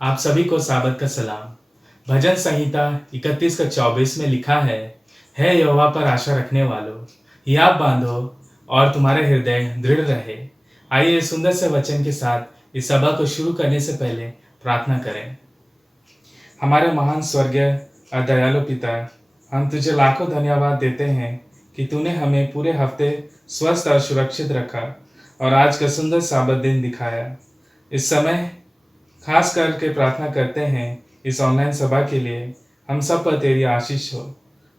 आप सभी को साबत का सलाम। भजन संहिता 31 का 24 में लिखा है यहोवा पर आशा रखने वालों, हियाव बांधो और तुम्हारे हृदय दृढ़ रहे। आइए इस सुंदर से वचन के साथ इस सभा को शुरू करने से पहले प्रार्थना करें। हमारे महान स्वर्गीय और दयालु पिता, हम तुझे लाखों धन्यवाद देते हैं कि तूने हमें पूरे हफ्ते स्वस्थ और सुरक्षित रखा और आज का सुंदर साबत दिन दिखाया। इस समय खास करके प्रार्थना करते हैं इस ऑनलाइन सभा के लिए, हम सब पर तेरी आशीष हो।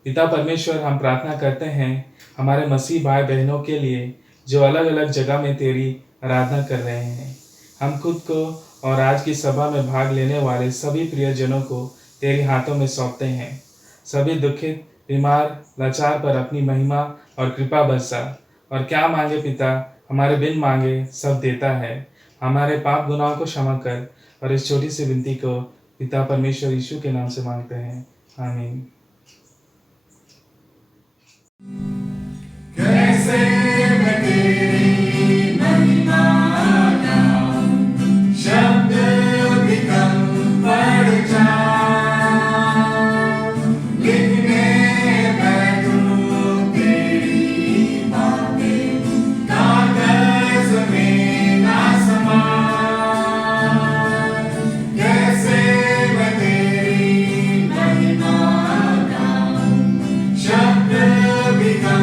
पिता परमेश्वर, हम प्रार्थना करते हैं हमारे मसीह भाई बहनों के लिए जो अलग अलग जगह में तेरी आराधना कर रहे हैं। हम खुद को और आज की सभा में भाग लेने वाले सभी प्रियजनों को तेरे हाथों में सौंपते हैं। सभी दुखित, बीमार, लाचार पर अपनी महिमा और कृपा बरसा। और क्या मांगे पिता, हमारे बिन मांगे सब देता है। हमारे पाप गुनाहों को क्षमा कर और इस छोटी सी विनती को पिता परमेश्वर यीशु के नाम से मांगते हैं, आमीन। कैसे मैं तेरी महिमा गाऊं, शब्द भी कम पड़ जाऊं। लिखने बैठूं तेरी बातें, कागज में ना समाए। कैसे मैं तेरी महिमा गाऊं, शब्द भी कम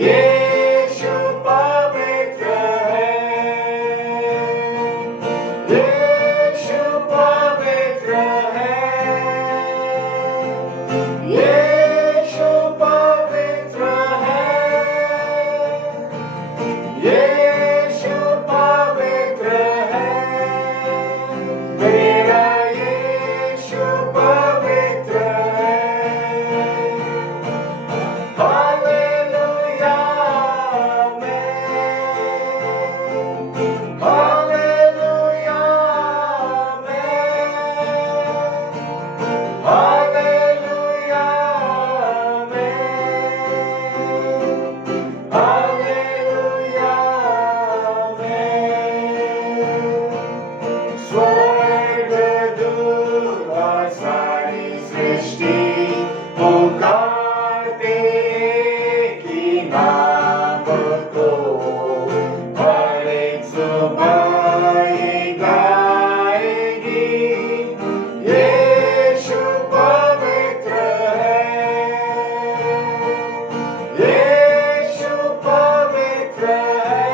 यीशु पवित्र है, यीशु पवित्र है, यीशु पवित्र है, यीशु पवित्र है, मेरा यीशु पवित्र है। Hallelujah amen, hallelujah amen, hallelujah amen, hallelujah amen. स्वर्गदूत और सारी सृष्टि पुकारते एक ही नाम को, हर एक जुबान ये गाएगी, यीशु पवित्र है, यीशु पवित्र है,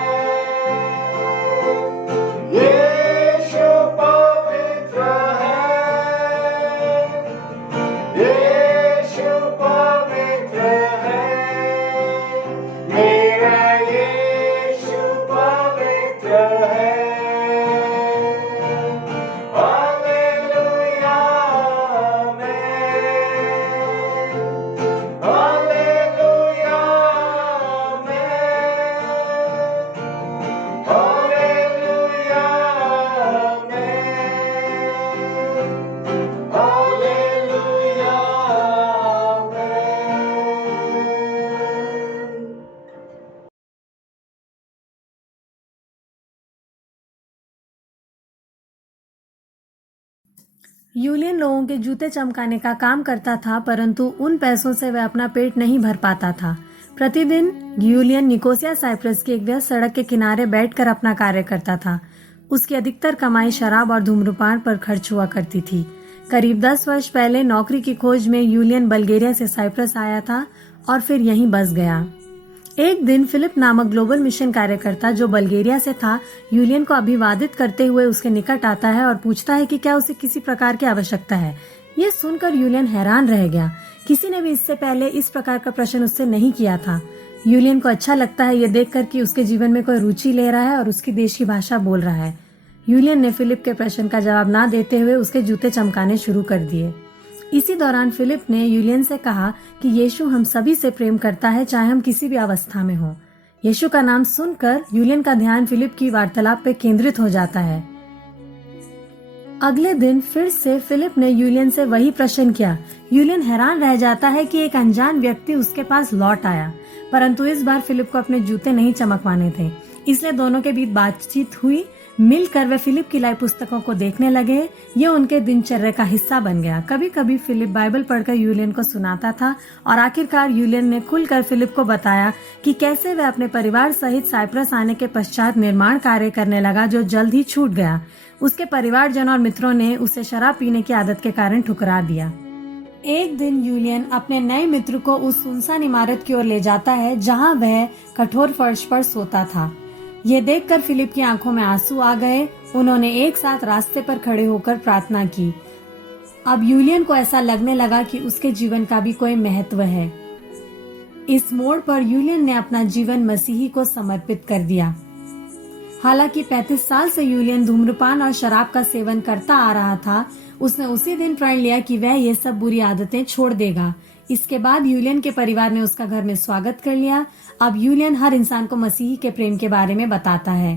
यीशु पवित्र है, यीशु पवित्र है, मेरा यीशु पवित्र है। Hallelujah amen, hallelujah amen, hallelujah amen, hallelujah amen. Julian लोगों के जूते चमकाने का काम करता था, परंतु उन पैसों से वह अपना पेट नहीं भर पाता था। प्रतिदिन यूलियन निकोसिया साइप्रस की एक व्यस्त सड़क के किनारे बैठकर अपना कार्य करता था। उसकी अधिकतर कमाई शराब और धूम्रपान पर खर्च हुआ करती थी। करीब 10 वर्ष पहले नौकरी की खोज में यूलियन बल्गेरिया से साइप्रस आया था और फिर यहीं बस गया। एक दिन फिलिप नामक ग्लोबल मिशन कार्यकर्ता जो बल्गेरिया से था, यूलियन को अभिवादित करते हुए उसके निकट आता है और पूछता है कि क्या उसे किसी प्रकार की आवश्यकता है। यह सुनकर यूलियन हैरान रह गया। किसी ने भी इससे पहले इस प्रकार का प्रश्न उससे नहीं किया था। यूलियन को अच्छा लगता है ये देखकर कि उसके जीवन में कोई रुचि ले रहा है और उसकी देश की भाषा बोल रहा है। यूलियन ने फिलिप के प्रश्न का जवाब ना देते हुए उसके जूते चमकाने शुरू कर दिए। इसी दौरान फिलिप ने यूलियन से कहा कि यीशु हम सभी से प्रेम करता है, चाहे हम किसी भी अवस्था में हो। यीशु का नाम सुनकर यूलियन का ध्यान फिलिप की वार्तालाप पे केंद्रित हो जाता है। अगले दिन फिर से फिलिप ने यूलियन से वही प्रश्न किया। यूलियन हैरान रह जाता है कि एक अनजान व्यक्ति उसके पास लौट आया, परंतु इस बार फिलिप को अपने जूते नहीं चमकवाने थे, इसलिए दोनों के बीच बातचीत हुई। मिलकर वे फिलिप की लाई पुस्तकों को देखने लगे। ये उनके दिनचर्या का हिस्सा बन गया। कभी कभी फिलिप बाइबल पढ़कर यूलियन को सुनाता था और आखिरकार यूलियन ने खुलकर फिलिप को बताया कि कैसे वह अपने परिवार सहित साइप्रस आने के पश्चात निर्माण कार्य करने लगा, जो जल्द ही छूट गया। उसके परिवारजन और मित्रों ने उसे शराब पीने की आदत के कारण ठुकरा दिया। एक दिन यूलियन अपने नए मित्र को उस सुनसान इमारत की ओर ले जाता है जहां वह कठोर फर्श पर सोता था। ये देखकर फिलिप की आंखों में आंसू आ गए। उन्होंने एक साथ रास्ते पर खड़े होकर प्रार्थना की। अब यूलियन को ऐसा लगने लगा कि उसके जीवन का भी कोई महत्व है। इस मोड़ पर यूलियन ने अपना जीवन मसीही को समर्पित कर दिया। हालांकि 35 साल से यूलियन धूम्रपान और शराब का सेवन करता आ रहा था, उसने उसी दिन प्रण लिया कि वह ये सब बुरी आदतें छोड़ देगा। इसके बाद यूलियन के परिवार ने उसका घर में स्वागत कर लिया। अब यूलियन हर इंसान को मसीही के प्रेम के बारे में बताता है।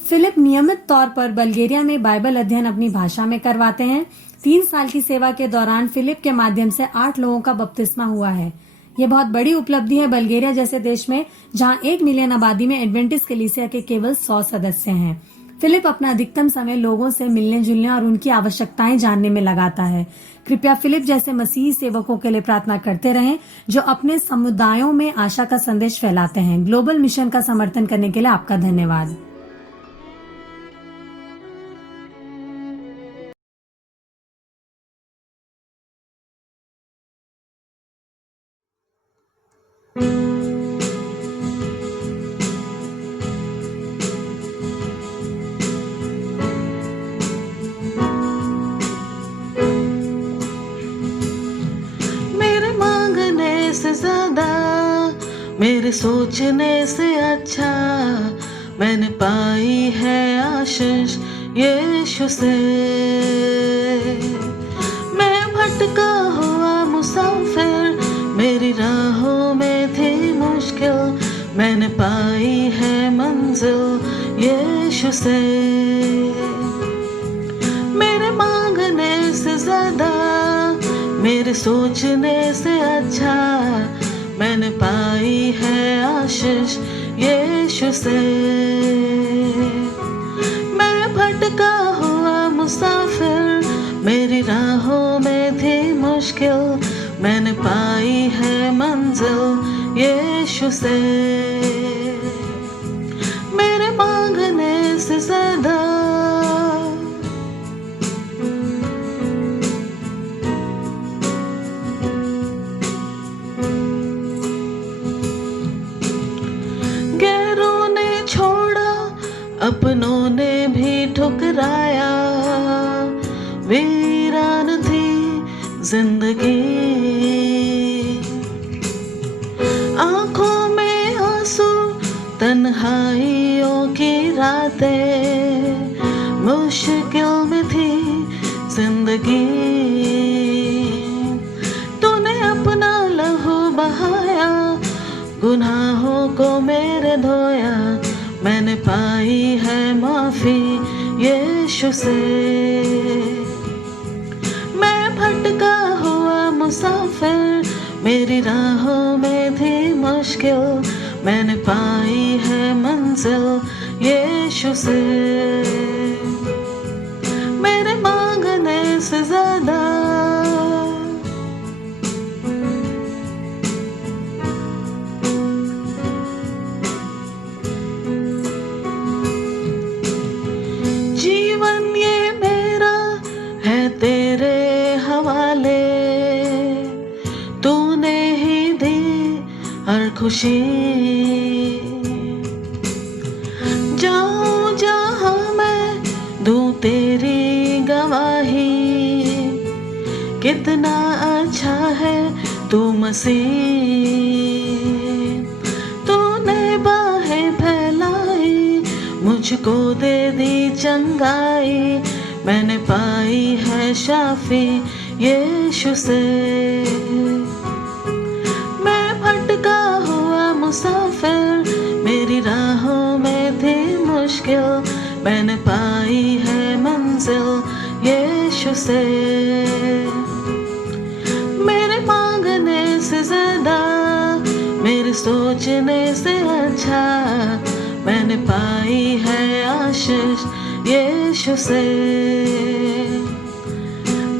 फिलिप नियमित तौर पर बल्गेरिया में बाइबल अध्ययन अपनी भाषा में करवाते हैं। 3 साल की सेवा के दौरान फिलिप के माध्यम से 8 लोगों का बपतिस्मा हुआ है। यह बहुत बड़ी उपलब्धि है बल्गेरिया जैसे देश में, जहां 1 मिलियन आबादी में एडवेंटिस्ट कलीसिया के केवल 100 सदस्य हैं। फिलिप अपना अधिकतम समय लोगों से मिलने जुलने और उनकी आवश्यकताएं जानने में लगाता है। कृपया फिलिप जैसे मसीही सेवकों के लिए प्रार्थना करते रहें, जो अपने समुदायों में आशा का संदेश फैलाते हैं। ग्लोबल मिशन का समर्थन करने के लिए आपका धन्यवाद। सोचने से अच्छा मैंने पाई है आशीष यीशु से। मैं भटका हुआ मुसाफिर, मेरी राहों में थी मुश्किल, मैंने पाई है मंजिल यीशु से। मेरे मांगने से ज्यादा, मेरे सोचने से अच्छा मैंने पाई है आशीष यीशु से। मैं भटका हुआ मुसाफिर, मेरी राहों में थी मुश्किल, मैंने पाई है मंजिल यीशु से। मेरे मांगने से ज्यादा, गैरों ने छोड़ा, अपनों ने भी ठुकराया, वीरान थी जिंदगी, आंखों में आंसू, तन्हाइयों की रातें, मुश्किल में थी जिंदगी। तूने अपना लहू बहाया, गुनाहों को मेरे धोया, मैंने पाई है माफी यीशु से। मैं भटका हुआ मुसाफिर, मेरी राहों में थी मुश्किल, मैंने पाई है मंजिल यीशु से। मेरे मांगने से ज्यादा, जीवन ये मेरा है तेरे हवाले, तूने ही दी हर खुशी। जाऊं जहां मैं दूं तेरी गवाही, कितना अच्छा है तू मसीह। तूने बाहें फैलाई, मुझको दे दी चंगाई, मैंने पाई है शाफी यीशु से। मैं भटका हुआ मुसाफिर, मेरी राहों में थी मुश्किल, मैंने पाई है मंजिल यीशु से। मेरे मांगने से ज्यादा, मेरे सोचने से अच्छा मैंने पाई है आशीष यीशु से।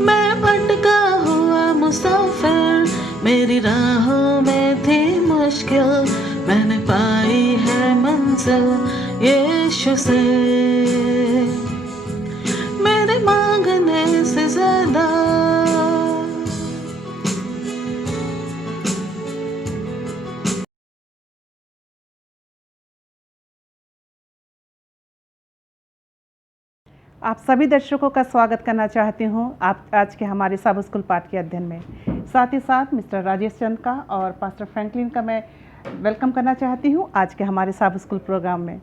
मैं भटका हुआ मुसाफिर, मेरी राहों में थी मुश्किल, मैंने पाई है मंजिल यीशु से। मेरे मांगने से ज्यादा, आप सभी दर्शकों का स्वागत करना चाहती हूँ आप आज के हमारे सब स्कूल पाठ के अध्ययन में। साथ ही साथ मिस्टर राजेश चंद का और पास्टर फ्रैंकलिन का मैं वेलकम करना चाहती हूँ आज के हमारे सब स्कूल प्रोग्राम में।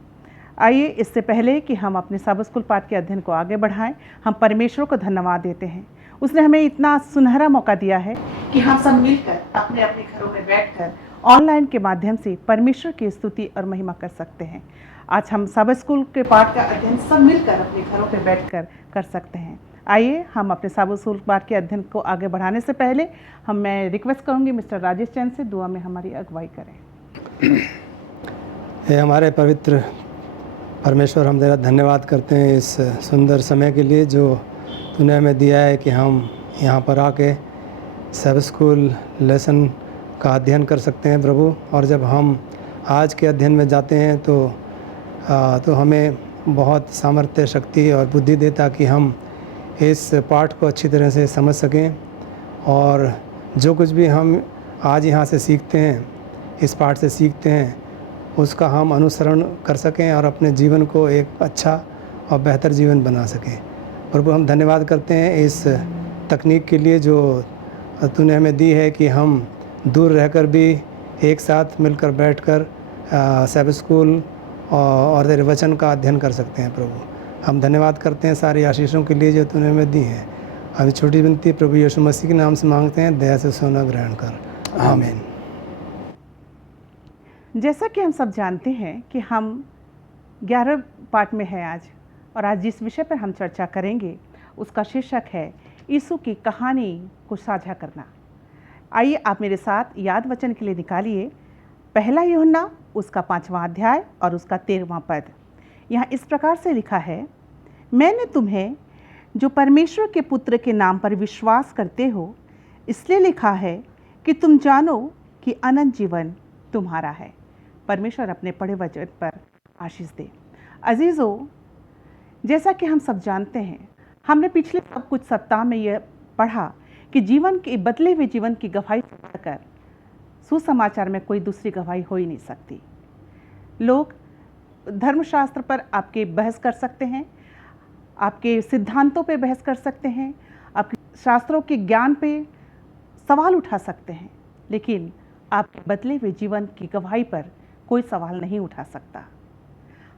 आइए, इससे पहले कि हम अपने सब स्कूल पाठ के अध्ययन को आगे बढ़ाएं, हम परमेश्वर को धन्यवाद देते हैं। उसने हमें इतना सुनहरा मौका दिया है कि हम सब मिलकर अपने अपने घरों में बैठकर ऑनलाइन के माध्यम से परमेश्वर की स्तुति और महिमा कर सकते हैं। आज हम सब स्कूल के पाठ का अध्ययन सब मिलकर अपने घरों पे बैठकर कर सकते हैं। आइए, हम अपने सब स्कूल पाठ के अध्ययन को आगे बढ़ाने से पहले मैं रिक्वेस्ट करूंगी मिस्टर राजेश चंद से दुआ में हमारी अगुवाई करें। हे हमारे पवित्र परमेश्वर, हम तेरा धन्यवाद करते हैं इस सुंदर समय के लिए जो तूने हमें दिया है कि हम यहाँ पर आके सब स्कूल लेसन का अध्ययन कर सकते हैं प्रभु। और जब हम आज के अध्ययन में जाते हैं तो हमें बहुत सामर्थ्य, शक्ति और बुद्धि दे ताकि हम इस पाठ को अच्छी तरह से समझ सकें और जो कुछ भी हम आज यहाँ से सीखते हैं, इस पाठ से सीखते हैं, उसका हम अनुसरण कर सकें और अपने जीवन को एक अच्छा और बेहतर जीवन बना सकें। प्रभु, हम धन्यवाद करते हैं इस तकनीक के लिए जो तूने हमें दी है कि हम दूर रहकर भी एक साथ मिलकर बैठकर सबेथ स्कूल और तेरे वचन का अध्ययन कर सकते हैं। प्रभु हम धन्यवाद करते हैं सारी आशीषों के लिए जो तूने हमें दी हैं। अभी छोटी विनती प्रभु यीशु मसीह के नाम से मांगते हैं, दया से सुना ग्रहण कर। आमीन। जैसा कि हम सब जानते हैं कि हम 11 पार्ट में हैं आज, और आज जिस विषय पर हम चर्चा करेंगे उसका शीर्षक है यीशु की कहानी को साझा करना। आइए आप मेरे साथ याद वचन के लिए निकालिए पहला यूहन्ना उसका 5वां अध्याय और उसका 13वां पद। यहाँ इस प्रकार से लिखा है, मैंने तुम्हें जो परमेश्वर के पुत्र के नाम पर विश्वास करते हो इसलिए लिखा है कि तुम जानो कि अनंत जीवन तुम्हारा है। परमेश्वर अपने पढ़े वचन पर आशीष दे। अजीज़ों, जैसा कि हम सब जानते हैं, हमने पिछले कुछ सप्ताह में यह पढ़ा कि जीवन के बदले हुए जीवन की गवाही कर सुसमाचार में कोई दूसरी गवाही हो ही नहीं सकती। लोग धर्मशास्त्र पर आपके बहस कर सकते हैं, आपके सिद्धांतों पे बहस कर सकते हैं, आपके शास्त्रों के ज्ञान पे सवाल उठा सकते हैं, लेकिन आपके बदले हुए जीवन की गवाही पर कोई सवाल नहीं उठा सकता।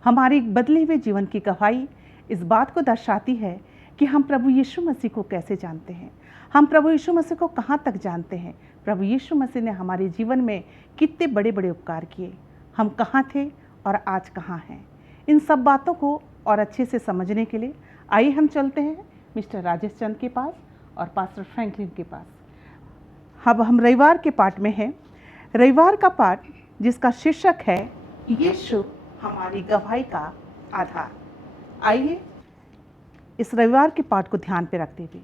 हमारी बदले हुए जीवन की गवाही इस बात को दर्शाती है कि हम प्रभु यीशु मसीह को कैसे जानते हैं, हम प्रभु यीशु मसीह को कहाँ तक जानते हैं, प्रभु यीशु मसीह ने हमारे जीवन में कितने बड़े बड़े उपकार किए, हम कहाँ थे और आज कहाँ हैं। इन सब बातों को और अच्छे से समझने के लिए आइए हम चलते हैं मिस्टर राजेश चंद के पास और पास्टर फ्रैंकलिन के पास। अब हम रविवार के पाठ में हैं। रविवार का पाठ जिसका शीर्षक है यीशु हमारी गवाही का आधार। आइए इस रविवार के पाठ को ध्यान पे रखते हुए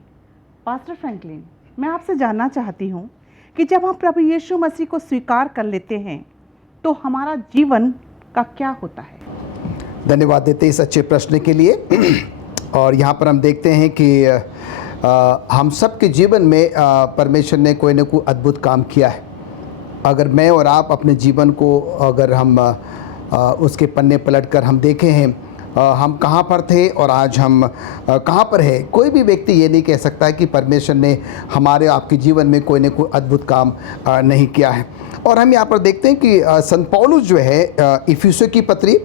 पास्टर फ्रैंकलिन, मैं आपसे जानना चाहती हूँ कि जब हम प्रभु यीशु मसीह को स्वीकार कर लेते हैं तो हमारा जीवन का क्या होता है? धन्यवाद देते इस अच्छे प्रश्न के लिए। और यहाँ पर हम देखते हैं कि हम सब के जीवन में परमेश्वर ने कोई न कोई अद्भुत काम किया है। अगर मैं और आप अपने जीवन को अगर हम उसके पन्ने पलटकर हम देखें हैं, हम कहाँ पर थे और आज हम कहाँ पर है, कोई भी व्यक्ति ये नहीं कह सकता है कि परमेश्वर ने हमारे आपके जीवन में कोई न कोई अद्भुत काम नहीं किया है। और हम यहाँ पर देखते हैं कि संत पौलुस जो है इफिसियों की पत्री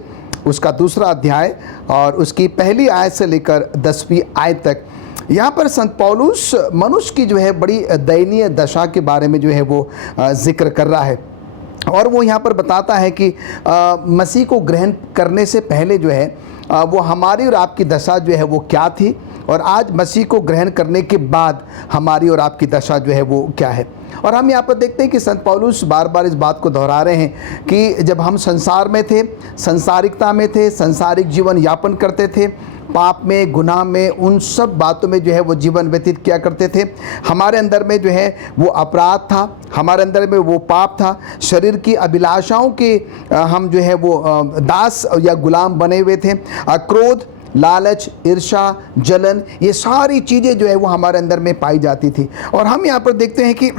उसका 2 अध्याय और उसकी पहली आयत से लेकर 10वीं आयत तक, यहाँ पर संत पौलुस मनुष्य की जो है बड़ी दयनीय दशा के बारे में जो है वो जिक्र कर रहा है। और वो यहाँ पर बताता है कि मसीह को ग्रहण करने से पहले जो है वो हमारी और आपकी दशा जो है वो क्या थी, और आज मसीह को ग्रहण करने के बाद हमारी और आपकी दशा जो है वो क्या है। और हम यहाँ पर देखते हैं कि संत पौलुस बार बार इस बात को दोहरा रहे हैं कि जब हम संसार में थे, संसारिकता में थे, संसारिक जीवन यापन करते थे, पाप में, गुनाह में, उन सब बातों में जो है वो जीवन व्यतीत किया करते थे। हमारे अंदर में जो है वो अपराध था, हमारे अंदर में वो पाप था, शरीर की अभिलाषाओं के हम जो है वो दास या गुलाम बने हुए थे। क्रोध, लालच, ईर्ष्या, जलन, ये सारी चीज़ें जो है वो हमारे अंदर में पाई जाती थी। और हम यहाँ पर देखते हैं कि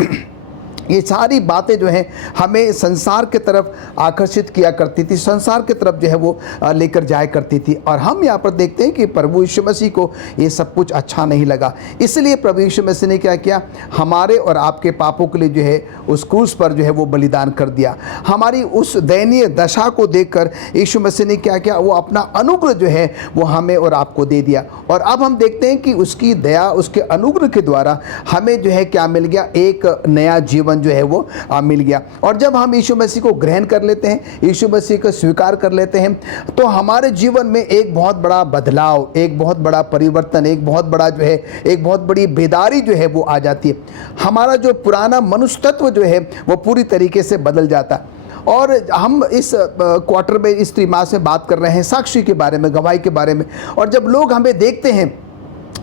ये सारी बातें जो हैं हमें संसार के तरफ आकर्षित किया करती थी, संसार के तरफ जो है वो लेकर जाया करती थी। और हम यहाँ पर देखते हैं कि प्रभु यीशु मसीह को ये सब कुछ अच्छा नहीं लगा, इसलिए प्रभु यीशु मसीह ने क्या किया, हमारे और आपके पापों के लिए जो है उस क्रूस पर जो है वो बलिदान कर दिया। हमारी उस दयनीय दशा को देखकर यीशु मसीह ने क्या किया, वो अपना अनुग्रह जो है वो हमें और आपको दे दिया। और अब हम देखते हैं कि उसकी दया, उसके अनुग्रह के द्वारा हमें जो है क्या मिल गया, एक नया जीवन जो है वो मिल गया। और जब हम यीशु मसीह को ग्रहण कर लेते हैं, यीशु मसीह को स्वीकार कर लेते हैं, तो हमारे जीवन में एक बहुत बड़ा बदलाव, एक बहुत बड़ा परिवर्तन, एक बहुत बड़ा जो है, एक बहुत बड़ी बेदारी जो है वो आ जाती है। हमारा जो पुराना मनुष्य तत्व जो है वो पूरी तरीके से बदल जाता है। और हम इस क्वार्टर में, इस त्रिमास में बात कर रहे हैं साक्षी के बारे में, गवाही के बारे में। और जब लोग हमें देखते हैं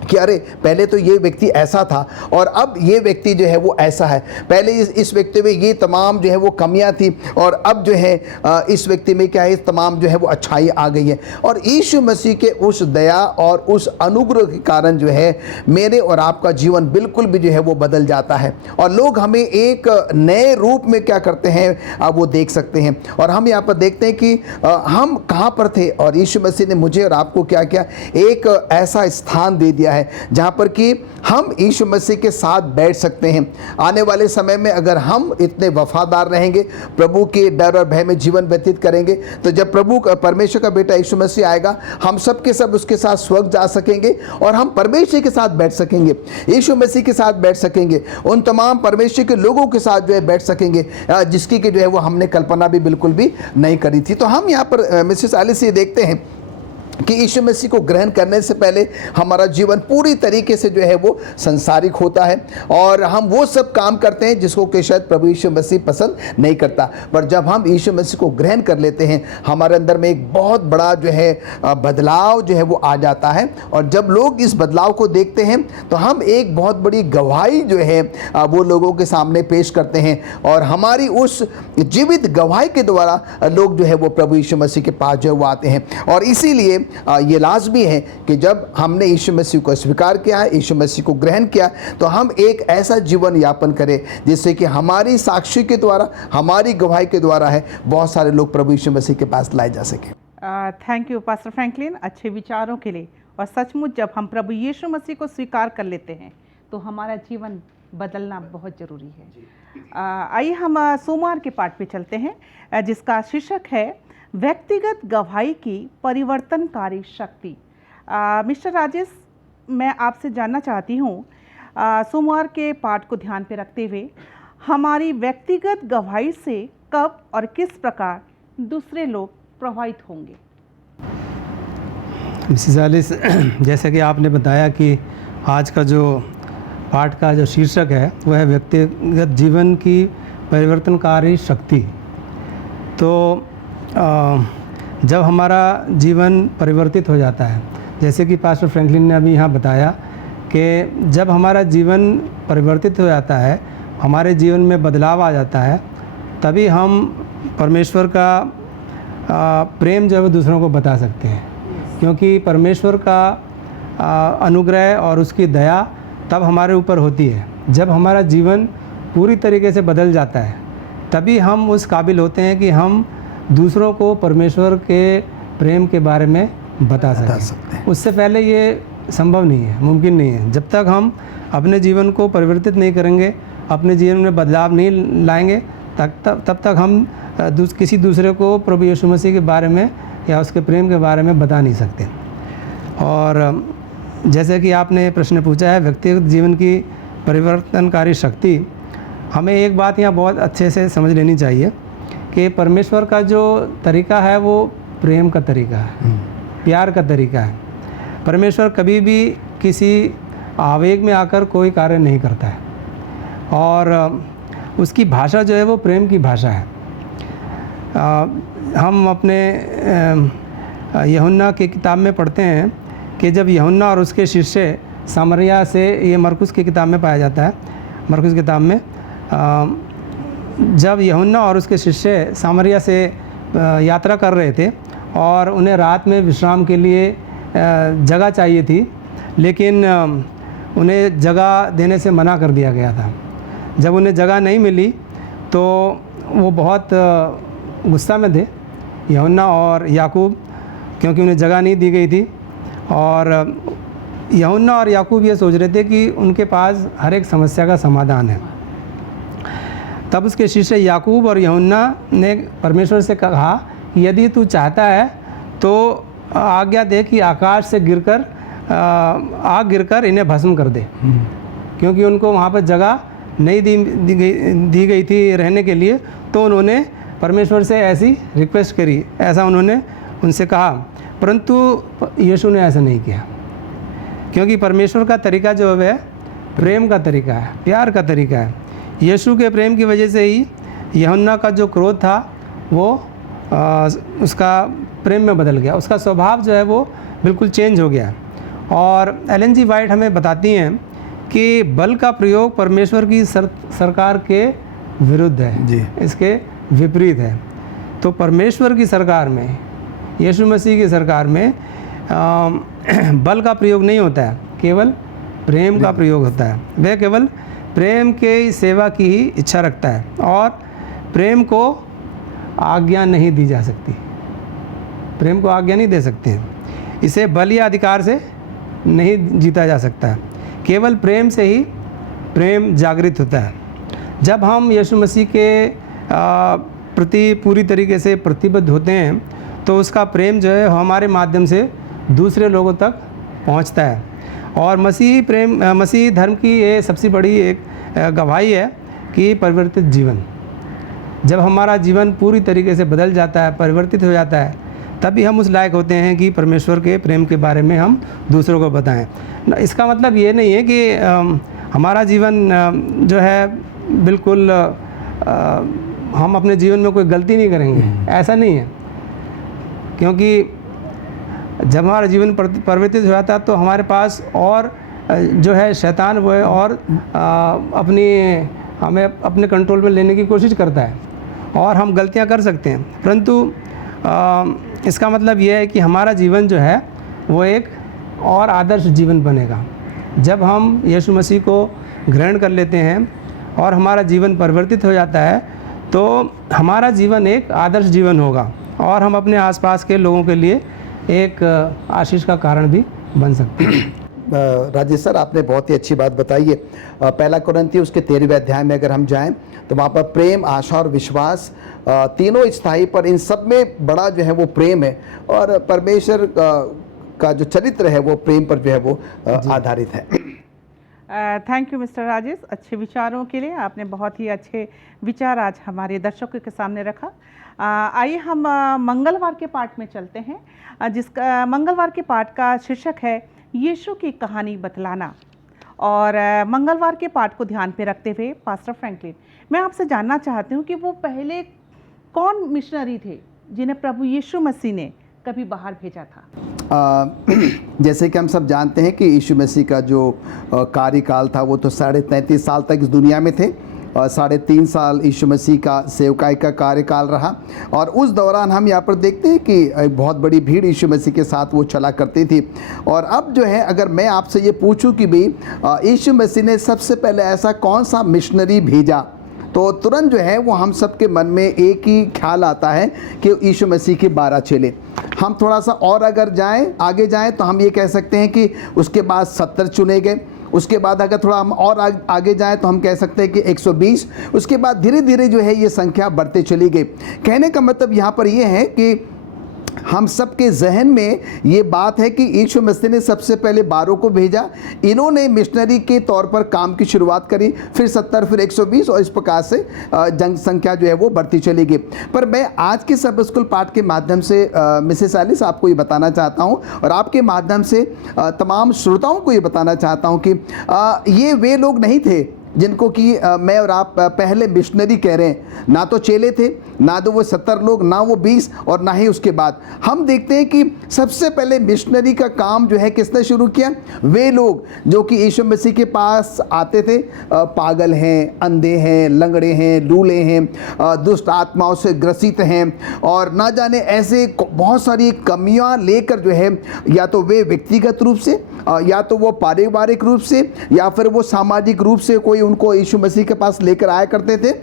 कि अरे पहले तो ये व्यक्ति ऐसा था और अब ये व्यक्ति जो है वो ऐसा है, पहले इस व्यक्ति में ये तमाम जो है वो कमियां थी और अब जो है इस व्यक्ति में क्या है, तमाम जो है वो अच्छाई आ गई है। और यीशु मसीह के उस दया और उस अनुग्रह के कारण जो है मेरे और आपका जीवन बिल्कुल भी जो है वो बदल जाता है और लोग हमें एक नए रूप में क्या करते हैं अब वो देख सकते हैं। और हम यहाँ पर देखते हैं कि हम कहाँ पर थे और यीशु मसीह ने मुझे और आपको क्या किया, एक ऐसा स्थान दे दिया है, जहाँ पर कि हम यीशु मसीह के साथ बैठ सकते हैं। आने वाले समय में अगर हम इतने वफादार रहेंगे, प्रभु के डर और भय में जीवन व्यतीत करेंगे, तो जब प्रभु परमेश्वर का बेटा यीशु मसीह आएगा, हम सब के सब उसके साथ स्वर्ग जा सकेंगे और हम परमेश्वर के साथ बैठ सकेंगे, यीशु मसीह के साथ बैठ सकेंगे, उन तमाम परमेश्वर के लोगों के साथ जो है बैठ सकेंगे जिसकी कि जो है वो हमने कल्पना भी बिल्कुल भी नहीं करी थी। तो हम यहाँ पर मिसेस एलिस ये देखते हैं कि यीशु मसीह को ग्रहण करने से पहले हमारा जीवन पूरी तरीके से जो है वो संसारिक होता है और हम वो सब काम करते हैं जिसको कि शायद प्रभु यीशु मसीह पसंद नहीं करता। पर जब हम यीशु मसीह को ग्रहण कर लेते हैं, हमारे अंदर में एक बहुत बड़ा जो है बदलाव जो है वो आ जाता है और जब लोग इस बदलाव को देखते हैं तो हम एक बहुत बड़ी गवाही जो है वो लोगों के सामने पेश करते हैं और हमारी उस जीवित गवाही के द्वारा लोग जो है वो प्रभु यीशु मसीह के पास जो है वो आते हैं। और इसीलिए ये लाजमी है कि जब हमने यीशु मसीह को स्वीकार किया है, यीशु मसीह को ग्रहण किया, तो हम एक ऐसा जीवन यापन करें जिससे कि हमारी साक्षी के द्वारा, हमारी गवाही के द्वारा है बहुत सारे लोग प्रभु यीशु मसीह के पास लाए जा सके। थैंक यू पास्टर फ्रैंकलिन अच्छे विचारों के लिए। और सचमुच जब हम प्रभु यीशु मसीह को स्वीकार कर लेते हैं तो हमारा जीवन बदलना बहुत ज़रूरी है। आइए हम सोमवार के पाठ पे चलते हैं जिसका शीर्षक है व्यक्तिगत गवाही की परिवर्तनकारी शक्ति। मिस्टर राजेश, मैं आपसे जानना चाहती हूँ, सोमवार के पाठ को ध्यान पे रखते हुए हमारी व्यक्तिगत गवाही से कब और किस प्रकार दूसरे लोग प्रभावित होंगे? मिसेस एलिस, जैसा कि आपने बताया कि आज का जो पाठ का जो शीर्षक है वह है व्यक्तिगत जीवन की परिवर्तनकारी शक्ति। तो जब हमारा जीवन परिवर्तित हो जाता है, जैसे कि पास्टर फ्रैंकलिन ने अभी यहाँ बताया कि जब हमारा जीवन परिवर्तित हो जाता है, हमारे जीवन में बदलाव आ जाता है, तभी हम परमेश्वर का प्रेम जो है वो दूसरों को बता सकते हैं। क्योंकि परमेश्वर का अनुग्रह और उसकी दया तब हमारे ऊपर होती है जब हमारा जीवन पूरी तरीके से बदल जाता है, तभी हम उस काबिल होते हैं कि हम दूसरों को परमेश्वर के प्रेम के बारे में बता सकते हैं। उससे पहले ये संभव नहीं है, मुमकिन नहीं है। जब तक हम अपने जीवन को परिवर्तित नहीं करेंगे, अपने जीवन में बदलाव नहीं लाएंगे, तब तक हम किसी दूसरे को प्रभु यीशु मसीह के बारे में या उसके प्रेम के बारे में बता नहीं सकते। और जैसे कि आपने प्रश्न पूछा है व्यक्तिगत जीवन की परिवर्तनकारी शक्ति, हमें एक बात यहाँ बहुत अच्छे से समझ लेनी चाहिए कि परमेश्वर का जो तरीका है वो प्रेम का तरीका है, प्यार का तरीका है। परमेश्वर कभी भी किसी आवेग में आकर कोई कार्य नहीं करता है और उसकी भाषा जो है वो प्रेम की भाषा है। हम अपने यूहन्ना की किताब में पढ़ते हैं कि जब यूहन्ना और उसके शिष्य सामरिया से, ये मरकुस की किताब में पाया जाता है, मरकुस की किताब में जब यूहन्ना और उसके शिष्य सामरिया से यात्रा कर रहे थे और उन्हें रात में विश्राम के लिए जगह चाहिए थी, लेकिन उन्हें जगह देने से मना कर दिया गया था। जब उन्हें जगह नहीं मिली तो वो बहुत गुस्सा में थे, यूहन्ना और याकूब, क्योंकि उन्हें जगह नहीं दी गई थी। और यूहन्ना और याकूब ये सोच रहे थे कि उनके पास हर एक समस्या का समाधान है। तब उसके शिष्य याकूब और यूहन्ना ने परमेश्वर से कहा कि यदि तू चाहता है तो आज्ञा दे कि आकाश से आग गिरकर इन्हें भस्म कर दे, क्योंकि उनको वहाँ पर जगह नहीं दी गई थी रहने के लिए। तो उन्होंने परमेश्वर से ऐसी रिक्वेस्ट करी, ऐसा उन्होंने उनसे कहा, परंतु यीशु ने ऐसा नहीं किया, क्योंकि परमेश्वर का तरीका जो है प्रेम का तरीका है, प्यार का तरीका है। यीशु के प्रेम की वजह से ही यूहन्ना का जो क्रोध था वो उसका प्रेम में बदल गया, उसका स्वभाव जो है वो बिल्कुल चेंज हो गया। और एलन जी वाइट हमें बताती हैं कि बल का प्रयोग परमेश्वर की सरकार के विरुद्ध है जी, इसके विपरीत है। तो परमेश्वर की सरकार में, यीशु मसीह की सरकार में बल का प्रयोग नहीं होता है, केवल प्रेम का प्रयोग होता है। वह केवल प्रेम के सेवा की ही इच्छा रखता है और प्रेम को आज्ञा नहीं दी जा सकती, प्रेम को आज्ञा नहीं दे सकते। इसे बल या अधिकार से नहीं जीता जा सकता है। केवल प्रेम से ही प्रेम जागृत होता है। जब हम यीशु मसीह के प्रति पूरी तरीके से प्रतिबद्ध होते हैं तो उसका प्रेम जो है हमारे माध्यम से दूसरे लोगों तक पहुंचता है। और मसीही धर्म की ये सबसे बड़ी एक गवाही है कि परिवर्तित जीवन, जब हमारा जीवन पूरी तरीके से बदल जाता है, परिवर्तित हो जाता है, तभी हम उस लायक होते हैं कि परमेश्वर के प्रेम के बारे में हम दूसरों को बताएं। इसका मतलब ये नहीं है कि हमारा जीवन जो है बिल्कुल हम अपने जीवन में कोई गलती नहीं करेंगे, ऐसा नहीं है। क्योंकि जब हमारा जीवन परिवर्तित हो जाता है तो हमारे पास और जो है शैतान वो है और हमें अपने कंट्रोल में लेने की कोशिश करता है और हम गलतियां कर सकते हैं, परंतु इसका मतलब ये है कि हमारा जीवन जो है वो एक और आदर्श जीवन बनेगा। जब हम यीशु मसीह को ग्रहण कर लेते हैं और हमारा जीवन परिवर्तित हो जाता है तो हमारा जीवन एक आदर्श जीवन होगा और हम अपने आसपास के लोगों के लिए एक आशीष का कारण भी बन सकते हैं। राजेश सर, आपने बहुत ही अच्छी बात बताई है। पहला कुरिन्थियों उसके 13वें अध्याय में अगर हम जाएं तो वहाँ पर प्रेम, आशा और विश्वास तीनों स्थायी, पर इन सब में बड़ा जो है वो प्रेम है और परमेश्वर का जो चरित्र है वो प्रेम पर जो है वो आधारित है। थैंक यू मिस्टर राजेश, अच्छे विचारों के लिए। आपने बहुत ही अच्छे विचार आज हमारे दर्शकों के सामने रखा। आइए हम मंगलवार के पाठ में चलते हैं, जिसका मंगलवार के पाठ का शीर्षक है यीशु की कहानी बतलाना। और मंगलवार के पाठ को ध्यान पे रखते हुए पास्टर फ्रैंकलिन, मैं आपसे जानना चाहती हूँ कि वो पहले कौन मिशनरी थे जिन्हें प्रभु यीशु मसीह ने कभी बाहर भेजा था? जैसे कि हम सब जानते हैं कि यीशु मसीह का जो कार्यकाल था वो तो 33.5 साल तक इस दुनिया में थे और 3.5 साल यीशु मसीह का सेवकाई का कार्यकाल रहा। और उस दौरान हम यहाँ पर देखते हैं कि एक बहुत बड़ी भीड़ यीशु मसीह के साथ वो चला करती थी। और अब जो है अगर मैं आपसे ये पूछूं कि भाई यीशु मसीह ने सबसे पहले ऐसा कौन सा मिशनरी भेजा, तो तुरंत जो है वो हम सब के मन में एक ही ख्याल आता है कि यीशु मसीह के 12 चेले। हम थोड़ा सा और अगर आगे जाएं तो हम ये कह सकते हैं कि उसके बाद 70 चुने गए। उसके बाद अगर थोड़ा हम और आगे जाएं तो हम कह सकते हैं कि 120। उसके बाद धीरे धीरे जो है ये संख्या बढ़ते चली गई। कहने का मतलब यहाँ पर ये है कि हम सबके जहन में ये बात है कि यीशु मसीह ने सबसे पहले 12 को भेजा, इन्होंने मिशनरी के तौर पर काम की शुरुआत करी, फिर 70, फिर 120 और इस प्रकार से जनसंख्या जो है वो बढ़ती चली गई। पर मैं आज के सब स्कूल पाठ के माध्यम से मिसेस एलिस आपको ये बताना चाहता हूँ और आपके माध्यम से तमाम श्रोताओं को ये बताना चाहता हूँ कि ये वे लोग नहीं थे जिनको कि मैं और आप पहले मिशनरी कह रहे हैं। ना तो चेले थे, ना तो वो 70 लोग, ना वो 20 और ना ही उसके बाद। हम देखते हैं कि सबसे पहले मिशनरी का काम जो है किसने शुरू किया? वे लोग जो कि यीशु मसीह के पास आते थे, पागल हैं, अंधे हैं, लंगड़े हैं, लूले हैं, दुष्ट आत्माओं से ग्रसित हैं और ना जाने ऐसे बहुत सारी कमियां लेकर जो है या तो वे व्यक्तिगत रूप से या तो वो पारिवारिक रूप से या फिर वो सामाजिक रूप से कोई उनको यीशु मसीह के पास लेकर आया करते थे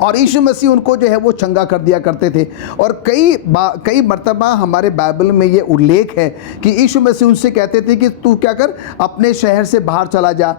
और यीशु मसीह उनको जो है वो चंगा कर दिया करते थे। और कई मर्तबा हमारे बाइबल में ये उल्लेख है कि यीशु मसीह उनसे कहते थे कि तू क्या कर, अपने शहर से बाहर चला जा,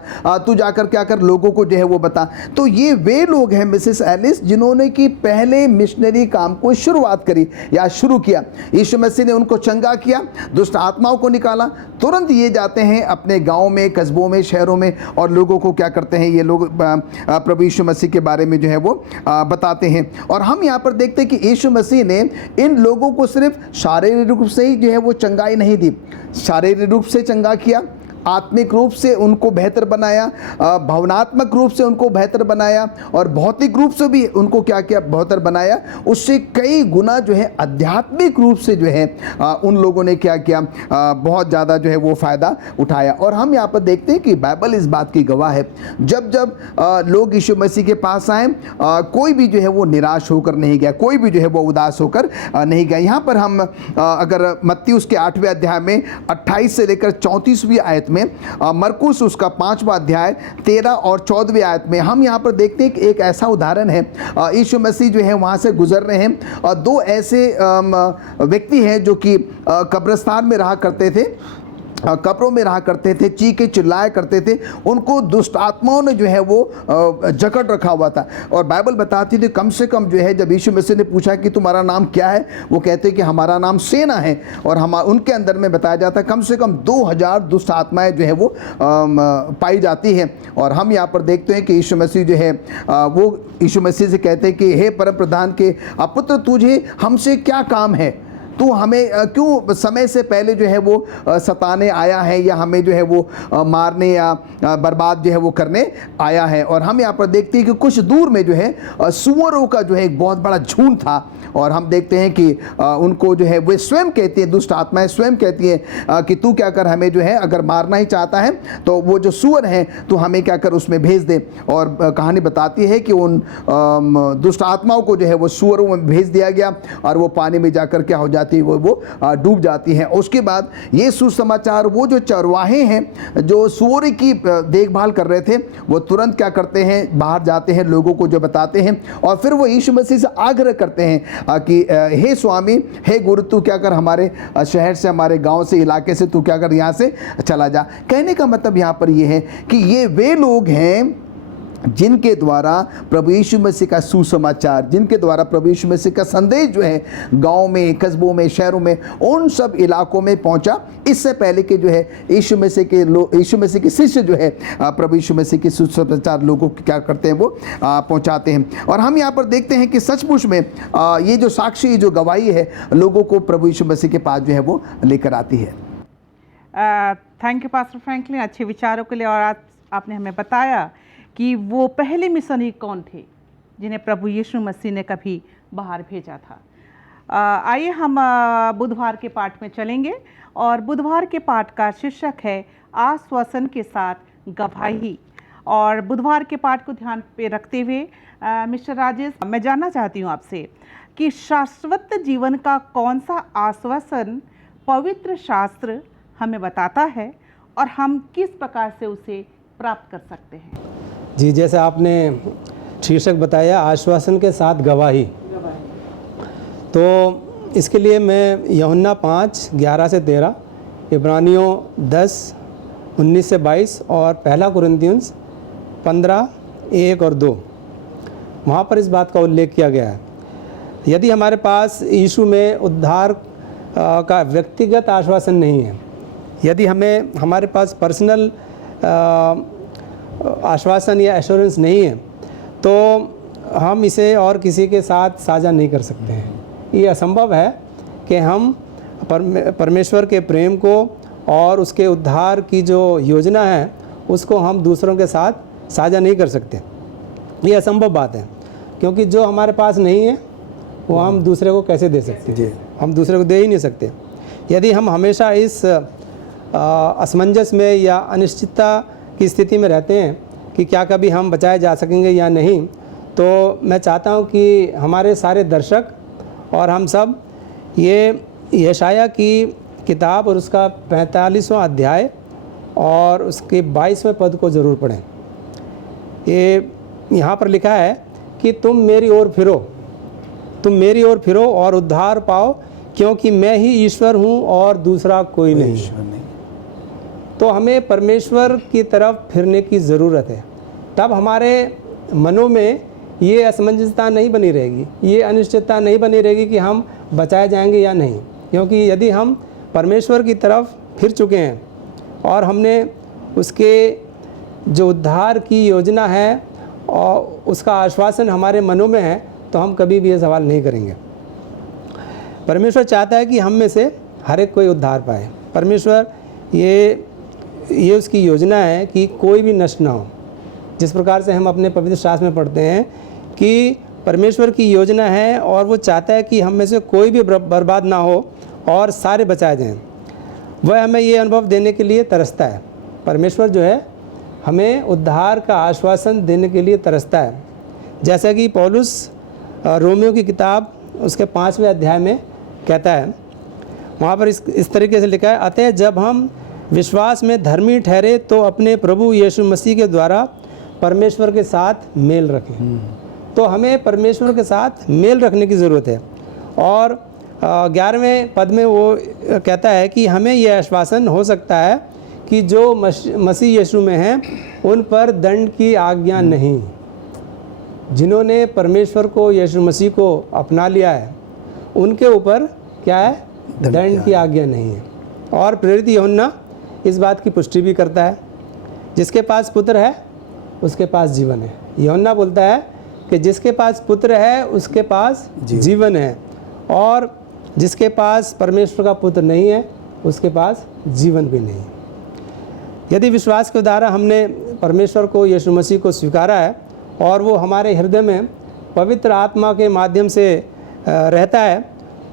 तू जाकर क्या कर, लोगों को जो है वो बता। तो ये वे लोग हैं मिसेस एलिस जिन्होंने कि पहले मिशनरी काम को शुरुआत करी या शुरू किया। यीशु मसीह ने उनको चंगा किया, दुष्ट आत्माओं को निकाला, तुरंत ये जाते हैं अपने गाँव में, कस्बों में, शहरों में और लोगों को क्या करते हैं, ये लोग प्रभु यीशु मसीह के बारे में जो है वो बताते हैं। और हम यहाँ पर देखते हैं कि यीशु मसीह ने इन लोगों को सिर्फ शारीरिक रूप से ही जो है वो चंगाई नहीं दी, शारीरिक रूप से चंगा किया, आत्मिक रूप से उनको बेहतर बनाया, भावनात्मक रूप से उनको बेहतर बनाया और भौतिक रूप से भी उनको क्या किया, बेहतर बनाया। उससे कई गुना जो है आध्यात्मिक रूप से जो है उन लोगों ने क्या किया, बहुत ज़्यादा जो है वो फ़ायदा उठाया। और हम यहाँ पर देखते हैं कि बाइबल इस बात की गवाह है, जब जब लोग यीशु मसीह के पास आए कोई भी जो है वो निराश होकर नहीं गया, कोई भी जो है वो उदास होकर नहीं गया। यहाँ पर हम अगर मत्ती उसके 8वें अध्याय में 28 से लेकर 34वीं आयत में, मरकुस उसका 5वां अध्याय 13 और 14वीं आयत में हम यहाँ पर देखते हैं कि एक ऐसा उदाहरण है, यीशु मसीह जो है वहाँ से गुजर रहे हैं और दो ऐसे व्यक्ति हैं जो कि कब्रिस्तान में रहा करते थे कब्रों में रहा करते थे, चीखे चिल्लाया करते थे, उनको दुष्ट आत्माओं ने जो है वो जकड़ रखा हुआ था। और बाइबल बताती थी कम से कम जो है जब यीशु मसीह ने पूछा कि तुम्हारा नाम क्या है, वो कहते कि हमारा नाम सेना है। और हम उनके अंदर में बताया जाता है कम से कम 2000 दुष्ट आत्माएँ जो है वो पाई जाती हैं। और हम यहाँ पर देखते हैं कि यीशु मसीह जो है वो यीशु मसीह से कहते हैं कि हे परम प्रधान के पुत्र, तुझे हमसे क्या काम है, तू हमें क्यों समय से पहले जो है वो सताने आया है, या हमें जो है वो मारने या बर्बाद जो है वो करने आया है। और हम यहाँ पर देखते हैं कि कुछ दूर में जो है सुअरों का जो है एक बहुत बड़ा झुंड था। और हम देखते हैं कि उनको जो है वे स्वयं कहती हैं, दुष्ट आत्माएं स्वयं कहती हैं कि तू क्या कर, हमें जो है अगर मारना ही चाहता है तो वो जो सुअर हैं तो हमें क्या कर उसमें भेज दे। और कहानी बताती है कि उन दुष्ट आत्माओं को जो है वो सुअरों में भेज दिया गया और वो पानी में जाकर क्या हो जाती है, वो डूब जाती हैं। उसके बाद ये सुसमाचार, वो जो चरवाहे हैं जो सुअर की देखभाल कर रहे थे, वो तुरंत क्या करते हैं, बाहर जाते हैं, लोगों को जो बताते हैं। और फिर वो यीशु मसीह से आग्रह करते हैं कि हे स्वामी, हे गुरु, तू क्या कर हमारे शहर से, हमारे गांव से, इलाके से तू क्या कर यहाँ से चला जा। कहने का मतलब यहाँ पर ये है कि ये वे लोग हैं जिनके द्वारा प्रभु यीशु मसीह का सुसमाचार, जिनके द्वारा प्रभु यीशु मसीह का संदेश जो है गांव में, कस्बों में, शहरों में, उन सब इलाकों में पहुंचा। इससे पहले के जो है यीशु मसीह के शिष्य जो है प्रभु यीशु मसीह के सुसमाचार लोगों को क्या करते हैं, वो पहुंचाते हैं। और हम यहाँ पर देखते हैं कि सचमुच में ये जो साक्षी, जो गवाही है, लोगों को प्रभु यीशु मसीह के पास जो है वो लेकर आती है। थैंक यू पास्टर फ्रैंकलिन, अच्छे विचारों के लिए। और आज आपने हमें बताया कि वो पहले मिशनरी कौन थे जिन्हें प्रभु यीशु मसीह ने कभी बाहर भेजा था। आइए हम बुधवार के पाठ में चलेंगे। और बुधवार के पाठ का शीर्षक है आश्वासन के साथ गवाही। और बुधवार के पाठ को ध्यान पे रखते हुए मिस्टर राजेश, मैं जानना चाहती हूँ आपसे कि शाश्वत जीवन का कौन सा आश्वासन पवित्र शास्त्र हमें बताता है और हम किस प्रकार से उसे प्राप्त कर सकते हैं। जी, जैसे आपने शीर्षक बताया आश्वासन के साथ गवाही, तो इसके लिए मैं यूहन्ना 5:11 से 13, इब्रानियों 10:19 से 22 और पहला कुरिन्थियंस 15:1 और 2, वहाँ पर इस बात का उल्लेख किया गया है। यदि हमारे पास यीशु में उद्धार का व्यक्तिगत आश्वासन नहीं है, यदि हमारे पास पर्सनल आश्वासन या एश्योरेंस नहीं है, तो हम इसे और किसी के साथ साझा नहीं कर सकते हैं। ये असंभव है कि हम परमेश्वर के प्रेम को और उसके उद्धार की जो योजना है उसको हम दूसरों के साथ साझा नहीं कर सकते। ये असंभव बात है, क्योंकि जो हमारे पास नहीं है वो हम दूसरे को कैसे दे सकते हैं? हम दूसरे को दे ही नहीं सकते। यदि हम हमेशा इस असमंजस में या अनिश्चितता की स्थिति में रहते हैं कि क्या कभी हम बचाए जा सकेंगे या नहीं, तो मैं चाहता हूं कि हमारे सारे दर्शक और हम सब ये यशाया की किताब और उसका 45वां अध्याय और उसके 22वें पद को ज़रूर पढ़ें। ये यहाँ पर लिखा है कि तुम मेरी ओर फिरो और उद्धार पाओ, क्योंकि मैं ही ईश्वर हूँ और दूसरा कोई नहीं। तो हमें परमेश्वर की तरफ फिरने की ज़रूरत है। तब हमारे मनों में ये असमंजसता नहीं बनी रहेगी, ये अनिश्चितता नहीं बनी रहेगी कि हम बचाए जाएंगे या नहीं। क्योंकि यदि हम परमेश्वर की तरफ फिर चुके हैं और हमने उसके जो उद्धार की योजना है और उसका आश्वासन हमारे मनों में है, तो हम कभी भी ये सवाल नहीं करेंगे। परमेश्वर चाहता है कि हम में से हर एक कोई उद्धार पाए। परमेश्वर ये उसकी योजना है कि कोई भी नष्ट ना हो। जिस प्रकार से हम अपने पवित्र शास्त्र में पढ़ते हैं कि परमेश्वर की योजना है और वो चाहता है कि हम में से कोई भी बर्बाद ना हो और सारे बचाए जाएं। वह हमें ये अनुभव देने के लिए तरसता है। परमेश्वर जो है हमें उद्धार का आश्वासन देने के लिए तरसता है। जैसा कि पौलुस रोमियो की किताब उसके 5वें अध्याय में कहता है, वहाँ पर इस तरीके से लिखा है, अतः जब हम विश्वास में धर्मी ठहरे तो अपने प्रभु यीशु मसीह के द्वारा परमेश्वर के साथ मेल रखें। तो हमें परमेश्वर के साथ मेल रखने की ज़रूरत है। और 11वें पद में वो कहता है कि हमें यह आश्वासन हो सकता है कि जो मसीह यीशु में हैं उन पर दंड की आज्ञा नहीं। जिन्होंने परमेश्वर को, यीशु मसीह को अपना लिया है, उनके ऊपर क्या है? दंड की आज्ञा नहीं है। और प्रेरित यूहन्ना इस बात की पुष्टि भी करता है, जिसके पास पुत्र है उसके पास जीवन है। यूहन्ना बोलता है कि जिसके पास पुत्र है उसके पास जीवन है, और जिसके पास परमेश्वर का पुत्र नहीं है उसके पास जीवन भी नहीं। यदि विश्वास के द्वारा हमने परमेश्वर को, यीशु मसीह को स्वीकारा है और वो हमारे हृदय में पवित्र आत्मा के माध्यम से रहता है,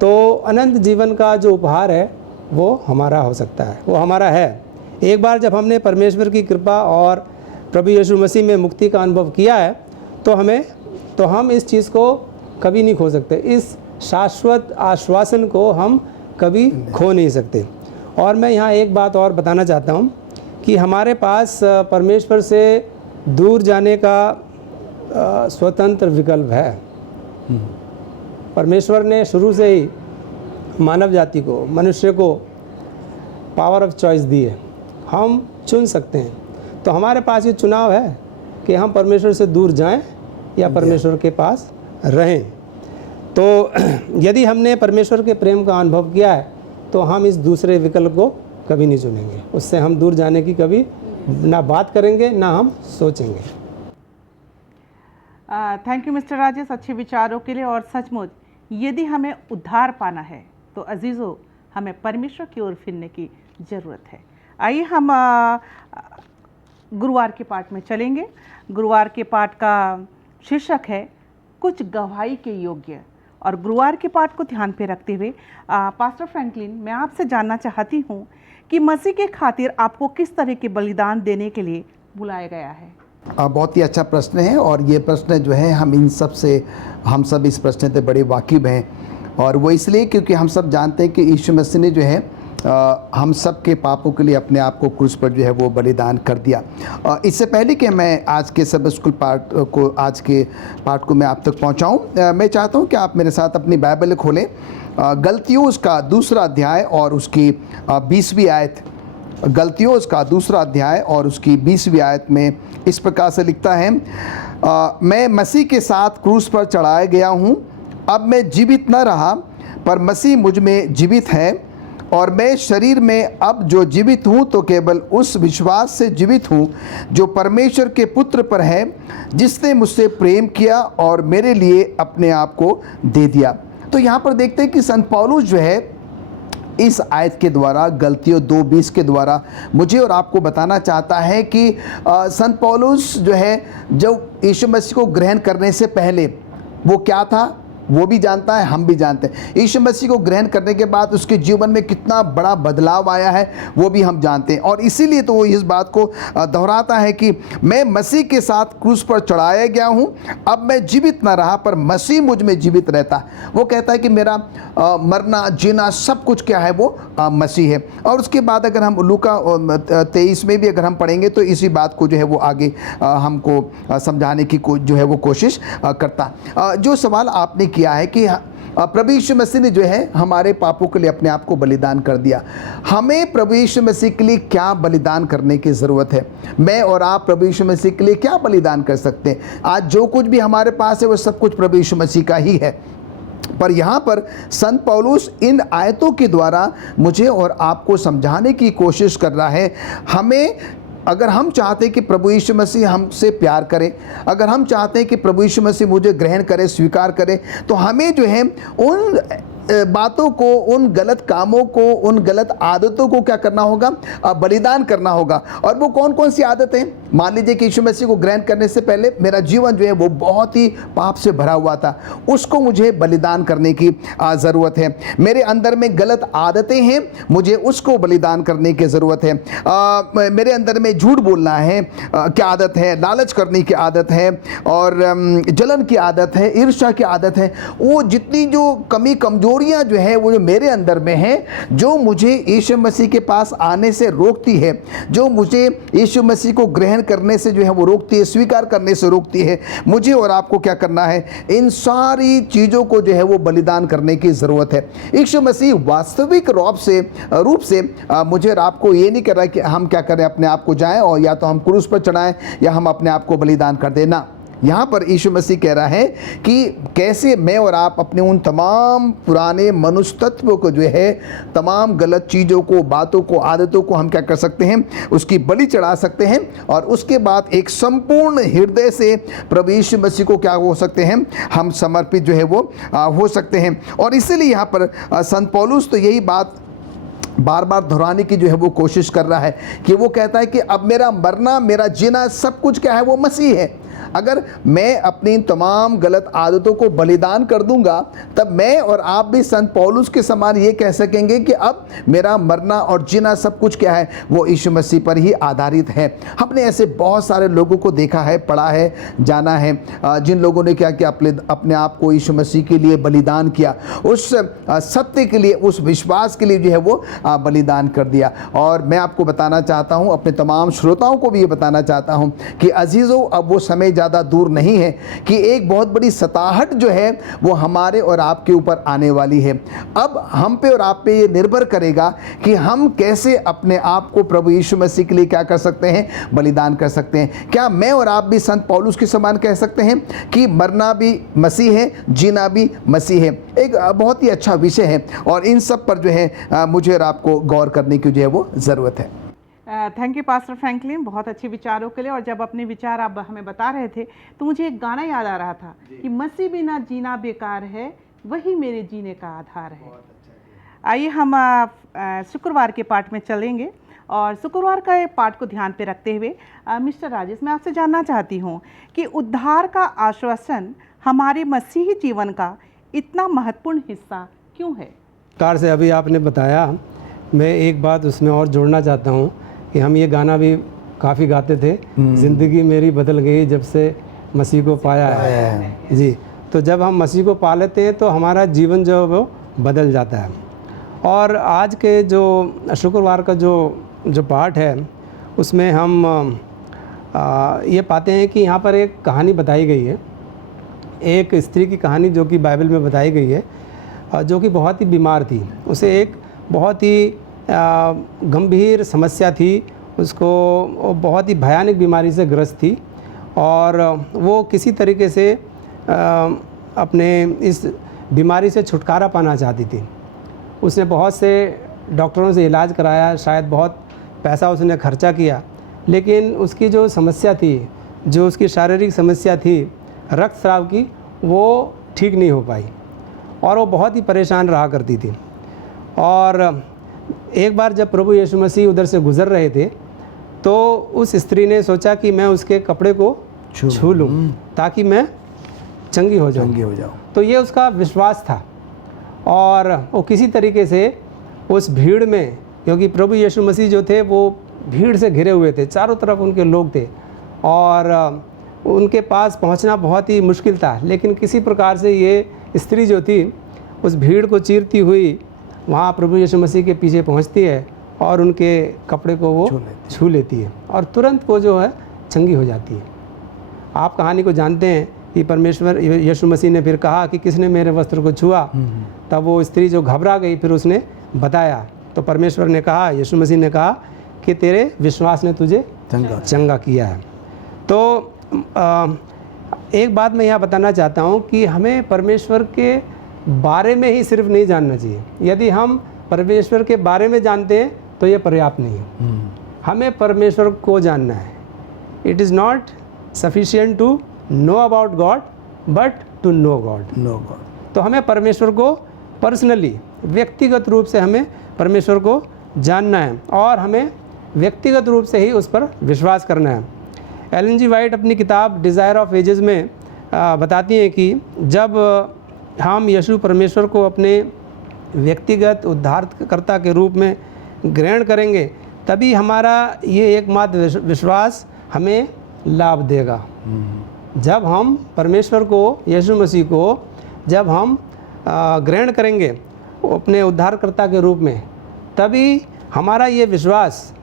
तो अनंत जीवन का जो उपहार है वो हमारा हो सकता है, वो हमारा है। एक बार जब हमने परमेश्वर की कृपा और प्रभु यीशु मसीह में मुक्ति का अनुभव किया है तो हम इस चीज़ को कभी नहीं खो सकते। इस शाश्वत आश्वासन को हम कभी खो नहीं सकते। और मैं यहाँ एक बात और बताना चाहता हूँ कि हमारे पास परमेश्वर से दूर जाने का स्वतंत्र विकल्प है। परमेश्वर ने शुरू से ही मानव जाति को, मनुष्य को पावर ऑफ चॉइस दी है। हम चुन सकते हैं। तो हमारे पास ये चुनाव है कि हम परमेश्वर से दूर जाएं या परमेश्वर के पास रहें। तो यदि हमने परमेश्वर के प्रेम का अनुभव किया है तो हम इस दूसरे विकल्प को कभी नहीं चुनेंगे। उससे हम दूर जाने की कभी ना बात करेंगे ना हम सोचेंगे। थैंक यू मिस्टर राजेश, अच्छे विचारों के लिए। और सचमुच यदि हमें उद्धार पाना है तो अजीज़ों हमें परमेश्वर की ओर फिरने की ज़रूरत है। आइए हम गुरुवार के पाठ में चलेंगे। गुरुवार के पाठ का शीर्षक है कुछ गवाही के योग्य। और गुरुवार के पाठ को ध्यान पे रखते हुए पास्टर फ्रैंकलिन, मैं आपसे जानना चाहती हूँ कि मसीह के खातिर आपको किस तरह के बलिदान देने के लिए बुलाया गया है? बहुत ही अच्छा प्रश्न है, और ये प्रश्न जो है हम सब इस प्रश्न से बड़े वाकिफ़ हैं। और वो इसलिए क्योंकि हम सब जानते हैं कि यीशु मसीह ने जो है हम सब के पापों के लिए अपने आप को क्रूस पर जो है वो बलिदान कर दिया। इससे पहले कि मैं आज के सब स्कूल आज के पाठ को मैं आप तक पहुंचाऊं, मैं चाहता हूं कि आप मेरे साथ अपनी बाइबल खोलें। गलतियों उसका 2 अध्याय और उसकी 20वीं आयत। गलतियों उसका 2 अध्याय और उसकी 20वीं आयत में इस प्रकार से लिखता है, मैं मसीह के साथ क्रूस पर चढ़ाया गया हूँ। अब मैं जीवित न रहा पर मसीह मुझ में जीवित है, और मैं शरीर में अब जो जीवित हूँ तो केवल उस विश्वास से जीवित हूँ जो परमेश्वर के पुत्र पर है, जिसने मुझसे प्रेम किया और मेरे लिए अपने आप को दे दिया। तो यहाँ पर देखते हैं कि संत पौलुस जो है इस आयत के द्वारा, गलतियों 2:20 के द्वारा मुझे और आपको बताना चाहता है कि संत पौलुस जो है जब यीशु मसीह को ग्रहण करने से पहले वो क्या था वो भी जानता है, हम भी जानते हैं। यीशु मसीह को ग्रहण करने के बाद उसके जीवन में कितना बड़ा बदलाव आया है वो भी हम जानते हैं। और इसीलिए तो वो इस बात को दोहराता है कि मैं मसीह के साथ क्रूस पर चढ़ाया गया हूँ। अब मैं जीवित ना रहा पर मसीह मुझ में जीवित रहता। वो कहता है कि मेरा मरना जीना सब कुछ क्या है वो मसीह है। और उसके बाद अगर हम लूका 23 में भी अगर हम पढ़ेंगे तो इसी बात को जो है वो आगे हमको समझाने की जो है वो कोशिश करता। जो सवाल आपने किया है कि प्रभु यीशु मसीह ने जो है हमारे पापों के लिए अपने आप को बलिदान कर दिया। हमें प्रभु यीशु मसीह के लिए क्या बलिदान करने की ज़रूरत है? मैं और आप प्रभु यीशु मसीह के लिए क्या बलिदान कर सकते हैं? आज जो कुछ भी हमारे पास है वो सब कुछ प्रभु यीशु मसीह का ही है। पर यहाँ पर संत पौलुस इन आयतों के द्वारा मुझे और आपको समझाने की कोशिश कर रहा है, हमें अगर हम चाहते हैं कि प्रभु यीशु मसीह हमसे प्यार करें, अगर हम चाहते हैं कि प्रभु यीशु मसीह मुझे ग्रहण करे, स्वीकार करे, तो हमें जो है उन बातों को, उन गलत कामों को, उन गलत आदतों को क्या करना होगा? बलिदान करना होगा। और वो कौन कौन सी आदतें? मान लीजिए कि यीशु मसीह को ग्रहण करने से पहले मेरा जीवन जो है वो बहुत ही पाप से भरा हुआ था, उसको मुझे बलिदान करने की ज़रूरत है। मेरे अंदर में गलत आदतें हैं, मुझे उसको बलिदान करने की ज़रूरत है। मेरे अंदर में झूठ बोलना है क्या आदत है, लालच करने की आदत है, और जलन की आदत है, ईर्ष्या की आदत है। वो जितनी जो कमी कमजोरी कमजोरियां जो है वो जो मेरे अंदर में है, जो मुझे यीशु मसीह के पास आने से रोकती है, जो मुझे यीशु मसीह को ग्रहण करने से जो है वो रोकती है, स्वीकार करने से रोकती है, मुझे और आपको क्या करना है? इन सारी चीज़ों को जो है वो बलिदान करने की ज़रूरत है। यीशु मसीह वास्तविक रूप से मुझे और आपको ये नहीं कर रहा है कि हम क्या करें, अपने आप को जाएं और या तो हम क्रूस पर चढ़ाएं या हम अपने आप को बलिदान कर देना। यहाँ पर यीशु मसीह कह रहा है कि कैसे मैं और आप अपने उन तमाम पुराने मनुष्य तत्वों को जो है, तमाम गलत चीज़ों को, बातों को, आदतों को हम क्या कर सकते हैं? उसकी बलि चढ़ा सकते हैं और उसके बाद एक संपूर्ण हृदय से प्रभु यीशु मसीह को क्या हो सकते हैं? हम समर्पित जो है वो हो सकते हैं। और इसीलिए यहाँ पर संत पौलुस तो यही बात बार बार दोहराने की जो है वो कोशिश कर रहा है कि वो कहता है कि अब मेरा मरना, मेरा जीना, सब कुछ क्या है? वो मसीह है। अगर मैं अपनी तमाम गलत आदतों को बलिदान कर दूंगा, तब मैं और आप भी संत पौलुस के समान ये कह सकेंगे कि अब मेरा मरना और जीना सब कुछ क्या है? वो यीशु मसीह पर ही आधारित है। हमने ऐसे बहुत सारे लोगों को देखा है, पढ़ा है, जाना है, जिन लोगों ने क्या किया? अपने आप को यीशु मसीह के लिए बलिदान किया, उस सत्य के लिए, उस विश्वास के लिए जो है वो बलिदान कर दिया। और मैं आपको बताना चाहता हूँ, अपने तमाम श्रोताओं को भी ये बताना चाहता हूँ कि अजीज़ों, अब वो समय ज़्यादा दूर नहीं है कि एक बहुत बड़ी सताहट जो है वो हमारे और आपके ऊपर आने वाली है। अब हम पे और आप पे ये निर्भर करेगा कि हम कैसे अपने आप को प्रभु यीशु मसीह के लिए क्या कर सकते हैं? बलिदान कर सकते हैं। क्या मैं और आप भी संत पौलुस के समान कह सकते हैं कि मरना भी मसीह है, जीना भी मसीह है? एक बहुत ही अच्छा विषय है और इन सब पर जो है मुझे और आपको गौर करने की जो है वो ज़रूरत है। थैंक यू पास्टर फ्रैंकलिन, बहुत अच्छे विचारों के लिए। और जब अपने विचार आप हमें बता रहे थे तो मुझे एक गाना याद आ रहा था कि मसीह बिना जीना बेकार है, वही मेरे जीने का आधार है। आइए हम शुक्रवार के पाठ में चलेंगे और शुक्रवार का पाठ को ध्यान पे रखते हुए मिस्टर राजेश, मैं आपसे जानना चाहती हूँ कि उद्धार का आश्वासन हमारे मसीही जीवन का इतना महत्वपूर्ण हिस्सा क्यों है? कार से अभी आपने बताया, मैं एक बात उसमें और जोड़ना चाहता हूँ कि हम ये गाना भी काफ़ी गाते थे, ज़िंदगी मेरी बदल गई जब से मसीह को पाया है जी। तो जब हम मसीह को पा लेते हैं तो हमारा जीवन जो है वो बदल जाता है। और आज के जो शुक्रवार का जो पाठ है उसमें हम ये पाते हैं कि यहाँ पर एक कहानी बताई गई है, एक स्त्री की कहानी जो कि बाइबल में बताई गई है, जो कि बहुत ही बीमार थी। उसे एक बहुत ही गंभीर समस्या थी, उसको बहुत ही भयानक बीमारी से ग्रस्त थी और वो किसी तरीके से अपने इस बीमारी से छुटकारा पाना चाहती थी। उसने बहुत से डॉक्टरों से इलाज कराया, शायद बहुत पैसा उसने खर्चा किया, लेकिन उसकी जो समस्या थी, जो उसकी शारीरिक समस्या थी रक्तस्राव की, वो ठीक नहीं हो पाई और वो बहुत ही परेशान रहा करती थी। और एक बार जब प्रभु यीशु मसीह उधर से गुज़र रहे थे तो उस स्त्री ने सोचा कि मैं उसके कपड़े को छू लूँ ताकि मैं चंगी हो जाऊँ। तो ये उसका विश्वास था और वो किसी तरीके से उस भीड़ में, क्योंकि प्रभु यीशु मसीह जो थे वो भीड़ से घिरे हुए थे, चारों तरफ उनके लोग थे और उनके पास पहुंचना बहुत ही मुश्किल था, लेकिन किसी प्रकार से ये स्त्री जो थी उस भीड़ को चीरती हुई वहाँ प्रभु यीशु मसीह के पीछे पहुँचती है और उनके कपड़े को वो छू लेती है और तुरंत वो जो है चंगी हो जाती है। आप कहानी को जानते हैं कि परमेश्वर यीशु मसीह ने फिर कहा कि किसने मेरे वस्त्र को छुआ, तब वो स्त्री जो घबरा गई फिर उसने बताया, तो परमेश्वर ने कहा, यीशु मसीह ने कहा कि तेरे विश्वास ने तुझे चंगा किया है। तो एक बात मैं यहाँ बताना चाहता हूँ कि हमें परमेश्वर के बारे में ही सिर्फ नहीं जानना चाहिए। यदि हम परमेश्वर के बारे में जानते हैं तो ये पर्याप्त नहीं है, हमें परमेश्वर को जानना है। It is not sufficient to know about God but to know God. तो हमें परमेश्वर को पर्सनली, व्यक्तिगत रूप से हमें परमेश्वर को जानना है और हमें व्यक्तिगत रूप से ही उस पर विश्वास करना है। एलन जी वाइट अपनी किताब डिज़ायर ऑफ एजेस में बताती हैं कि जब हम यीशु परमेश्वर को अपने व्यक्तिगत उद्धारकर्ता के रूप में ग्रहण करेंगे तभी हमारा ये एकमात्र विश्वास हमें लाभ देगा। जब हम परमेश्वर को, यीशु मसीह को जब हम ग्रहण करेंगे अपने उद्धारकर्ता के रूप में, तभी हमारा ये विश्वास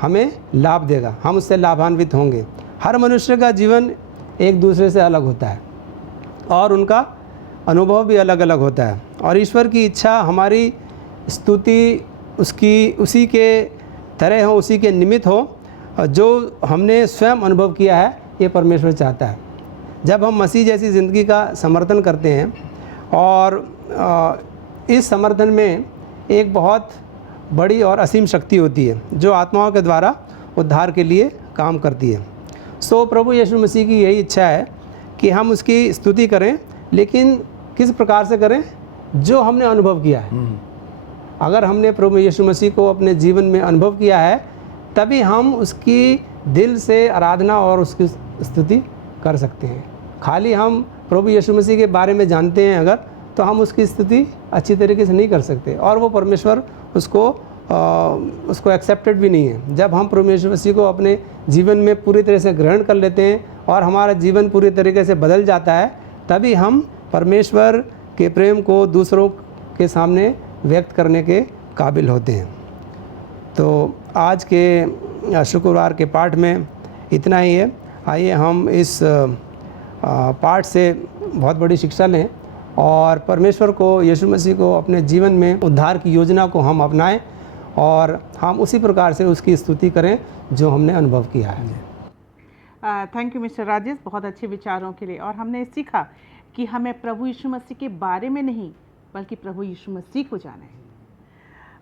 हमें लाभ देगा, हम उससे लाभान्वित होंगे। हर मनुष्य का जीवन एक दूसरे से अलग होता है और उनका अनुभव भी अलग अलग होता है, और ईश्वर की इच्छा हमारी स्तुति उसी के तरह हो, उसी के निमित्त हो जो हमने स्वयं अनुभव किया है, ये परमेश्वर चाहता है। जब हम मसीह जैसी ज़िंदगी का समर्थन करते हैं, और इस समर्थन में एक बहुत बड़ी और असीम शक्ति होती है जो आत्माओं के द्वारा उद्धार के लिए काम करती है। सो प्रभु यीशु मसीह की यही इच्छा है कि हम उसकी स्तुति करें, लेकिन किस प्रकार से करें? जो हमने अनुभव किया है। अगर हमने प्रभु यीशु मसीह को अपने जीवन में अनुभव किया है, तभी हम उसकी दिल से आराधना और उसकी स्तुति कर सकते हैं। खाली हम प्रभु यीशु मसीह के बारे में जानते हैं अगर, तो हम उसकी स्तुति अच्छी तरीके से नहीं कर सकते, और वो परमेश्वर उसको एक्सेप्टेड भी नहीं है। जब हम प्रभु यीशु मसीह को अपने जीवन में पूरी तरह से ग्रहण कर लेते हैं और हमारा जीवन पूरी तरीके से बदल जाता है, तभी हम परमेश्वर के प्रेम को दूसरों के सामने व्यक्त करने के काबिल होते हैं। तो आज के शुक्रवार के पाठ में इतना ही है। आइए हम इस पाठ से बहुत बड़ी शिक्षा लें और परमेश्वर को, यीशु मसीह को अपने जीवन में उद्धार की योजना को हम अपनाएं, और हम उसी प्रकार से उसकी स्तुति करें जो हमने अनुभव किया है। थैंक यू मिस्टर राजेश, बहुत अच्छे विचारों के लिए। और हमने सीखा कि हमें प्रभु यीशु मसीह के बारे में नहीं, बल्कि प्रभु यीशु मसीह को जाना है।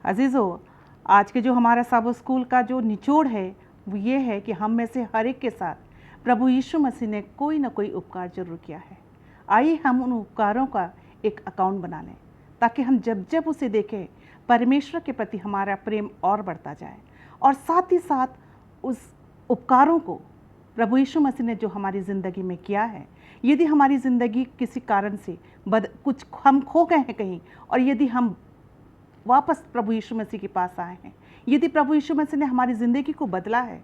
अजीज़ों, आज के जो हमारा साबो स्कूल का जो निचोड़ है वो ये है कि हम में से हर एक के साथ प्रभु यीशु मसीह ने कोई ना कोई उपकार जरूर किया है। आइए हम उन उपकारों का एक अकाउंट बना लें, ताकि हम जब जब उसे देखें, परमेश्वर के प्रति हमारा प्रेम और बढ़ता जाए, और साथ ही साथ उस उपकारों को प्रभु यीशु मसीह ने जो हमारी ज़िंदगी में किया है, यदि हमारी ज़िंदगी किसी कारण से कुछ हम खो गए हैं कहीं, और यदि हम वापस प्रभु यीशु मसीह के पास आए हैं, यदि प्रभु यीशु मसीह ने हमारी ज़िंदगी को बदला है,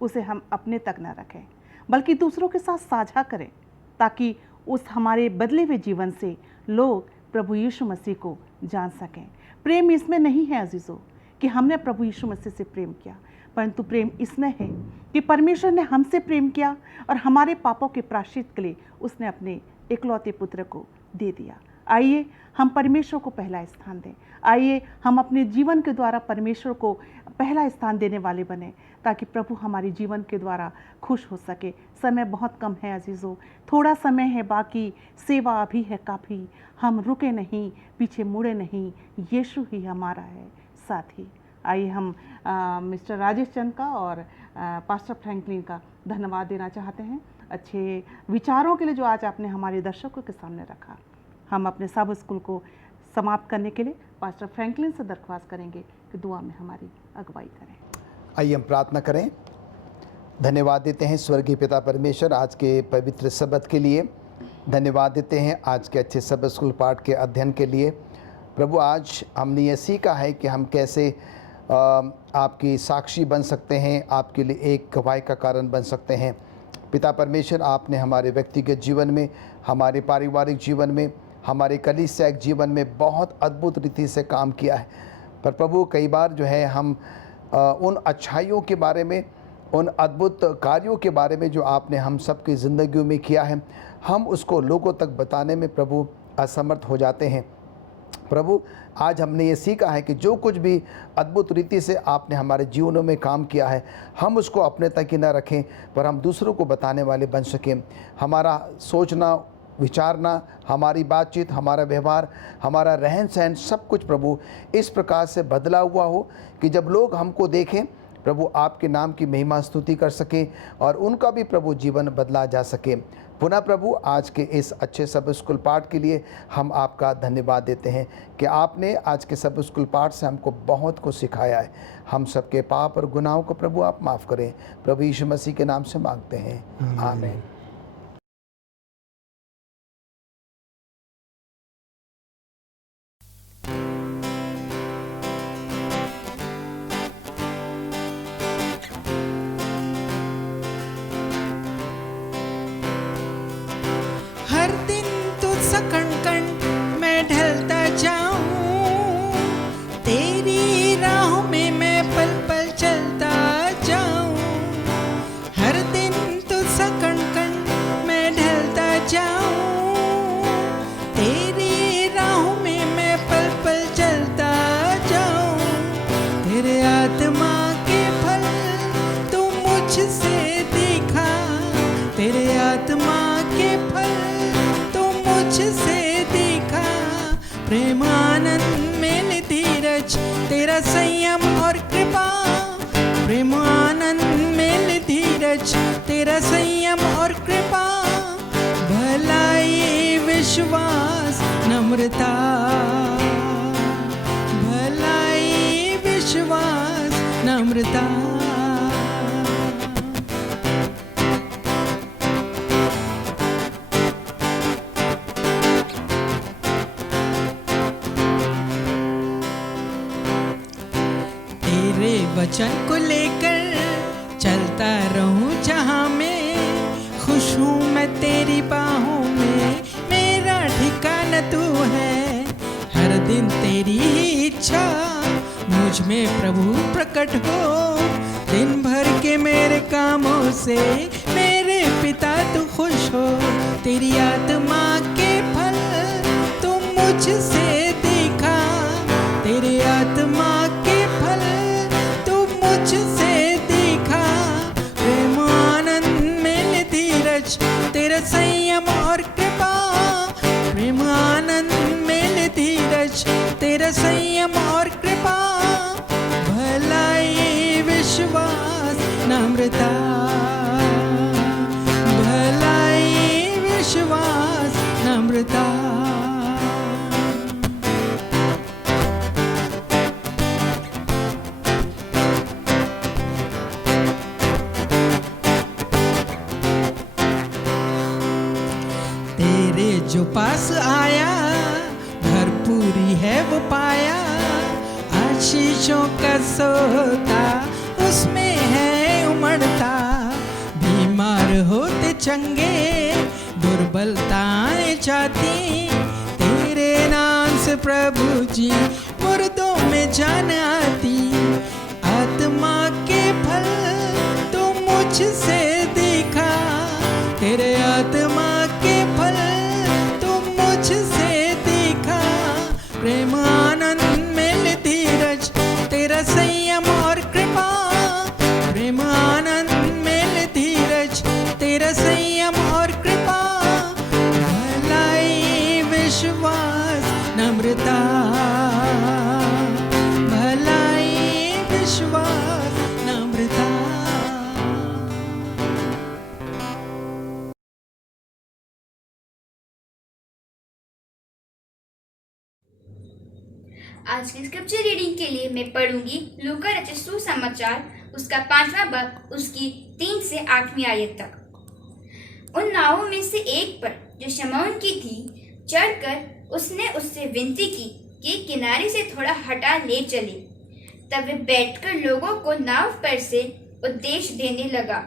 उसे हम अपने तक न रखें, बल्कि दूसरों के साथ साझा करें, ताकि उस हमारे बदले हुए जीवन से लोग प्रभु यीशु मसीह को जान सकें। प्रेम इसमें नहीं है अजीज़ों कि हमने प्रभु यीशु मसीह से प्रेम किया, परंतु प्रेम इसमें है कि परमेश्वर ने हमसे प्रेम किया और हमारे पापों के प्रायश्चित के लिए उसने अपने इकलौते पुत्र को दे दिया। आइए हम परमेश्वर को पहला स्थान दें। आइए हम अपने जीवन के द्वारा परमेश्वर को पहला स्थान देने वाले बने, ताकि प्रभु हमारे जीवन के द्वारा खुश हो सके। समय बहुत कम है अजीज़ों, थोड़ा समय है बाकी, सेवा अभी है काफ़ी। हम रुके नहीं, पीछे मुड़े नहीं, यीशु ही हमारा है साथी। आइए हम मिस्टर राजेश चंद का और पास्टर फ्रैंकलिन का धन्यवाद देना चाहते हैं अच्छे विचारों के लिए जो आज आपने हमारे दर्शकों के सामने रखा। हम अपने सब स्कूल को समाप्त करने के लिए पास्टर फ्रैंकलिन से दरख्वास्त करेंगे कि दुआ में हमारी अगुवाई करें। आइए हम प्रार्थना करें। धन्यवाद देते हैं स्वर्गीय पिता परमेश्वर आज के पवित्र सबत के लिए। धन्यवाद देते हैं आज के अच्छे सबत स्कूल पाठ के अध्ययन के लिए। प्रभु, आज हमने ये सीखा है कि हम कैसे आपकी साक्षी बन सकते हैं, आपके लिए एक गवाही का कारण बन सकते हैं। पिता परमेश्वर, आपने हमारे व्यक्तिगत जीवन में, हमारे पारिवारिक जीवन में, हमारे कलीसिया जीवन में बहुत अद्भुत रीति से काम किया है। पर प्रभु, कई बार जो है हम उन अच्छाइयों के बारे में, उन अद्भुत कार्यों के बारे में जो आपने हम सब की ज़िंदगियों में किया है, हम उसको लोगों तक बताने में प्रभु असमर्थ हो जाते हैं। प्रभु, आज हमने ये सीखा है कि जो कुछ भी अद्भुत रीति से आपने हमारे जीवनों में काम किया है, हम उसको अपने तक ही ना रखें, पर हम दूसरों को बताने वाले बन सकें। हमारा सोचना, विचारना, हमारी बातचीत, हमारा व्यवहार, हमारा रहन सहन, सब कुछ प्रभु इस प्रकार से बदला हुआ हो कि जब लोग हमको देखें प्रभु, आपके नाम की महिमा स्तुति कर सकें और उनका भी प्रभु जीवन बदला जा सके। पुनः प्रभु, आज के इस अच्छे सब स्कूल पाठ के लिए हम आपका धन्यवाद देते हैं कि आपने आज के सब स्कूल पाठ से हमको बहुत कुछ सिखाया है। हम सबके पाप और गुनाहों को प्रभु आप माफ़ करें। प्रभु यीशु मसीह के नाम से मांगते हैं, आमीन। हर दिन तुझसा कण कण मैं ढलता जाऊं, प्रेम आनंद में धीरज तेरा संयम और कृपा, प्रेम आनंद में धीरज तेरा संयम और कृपा, भलाई विश्वास नम्रता, भलाई विश्वास नम्रता। तेरे वचन को लेकर चलता रहूं जहां मैं, खुश हूँ मैं तेरी बाहों में, मेरा ठिकाना तू है। हर दिन तेरी ही इच्छा मुझ में प्रभु प्रकट हो, दिन भर के मेरे कामों से मेरे पिता तू खुश हो। तेरी आत्मा के फल तुम मुझसे दिखा, तेरी आत्मा के फल तुम मुझसे दिखा, प्रेम आनंद में धीरज तेरा संयम और कृपा, प्रेम आनंद में धीरज तेरा संयम और कृपा, भलाई विश्वास नम्रता, भलाई विश्वास नम्रता। तेरे जो पास आया भरपूरी है वो पाया, आशीषों का सोता उसमें है उमड़ता, बीमार होते चंगे दुर्बलताएं जाती, तेरे नाम से प्रभु जी मुर्दों में जान आती, आत्मा के फल तुम मुझसे दिखा, तेरे आत्मा के फल तुम मुझसे दिखा, प्रेम आनंद में धीरज तेरा संयम और कृपा, प्रेम आनंद में धीरज तेरा संयम और कृपा, भलाई विश्वास नम्रता, भलाई विश्वास नम्रता। आज की स्क्रिप्चर रीडिंग के लिए मैं पढ़ूंगी लूका रचित सुसमाचार उसका 5वां बाब उसकी 3 से 8वीं आयत तक। उन नावों में से एक पर जो शमौन की थी चढ़कर उसने उससे विनती की कि किनारे से थोड़ा हटा ले चले। तब वे बैठकर लोगों को नाव पर से उपदेश देने लगा।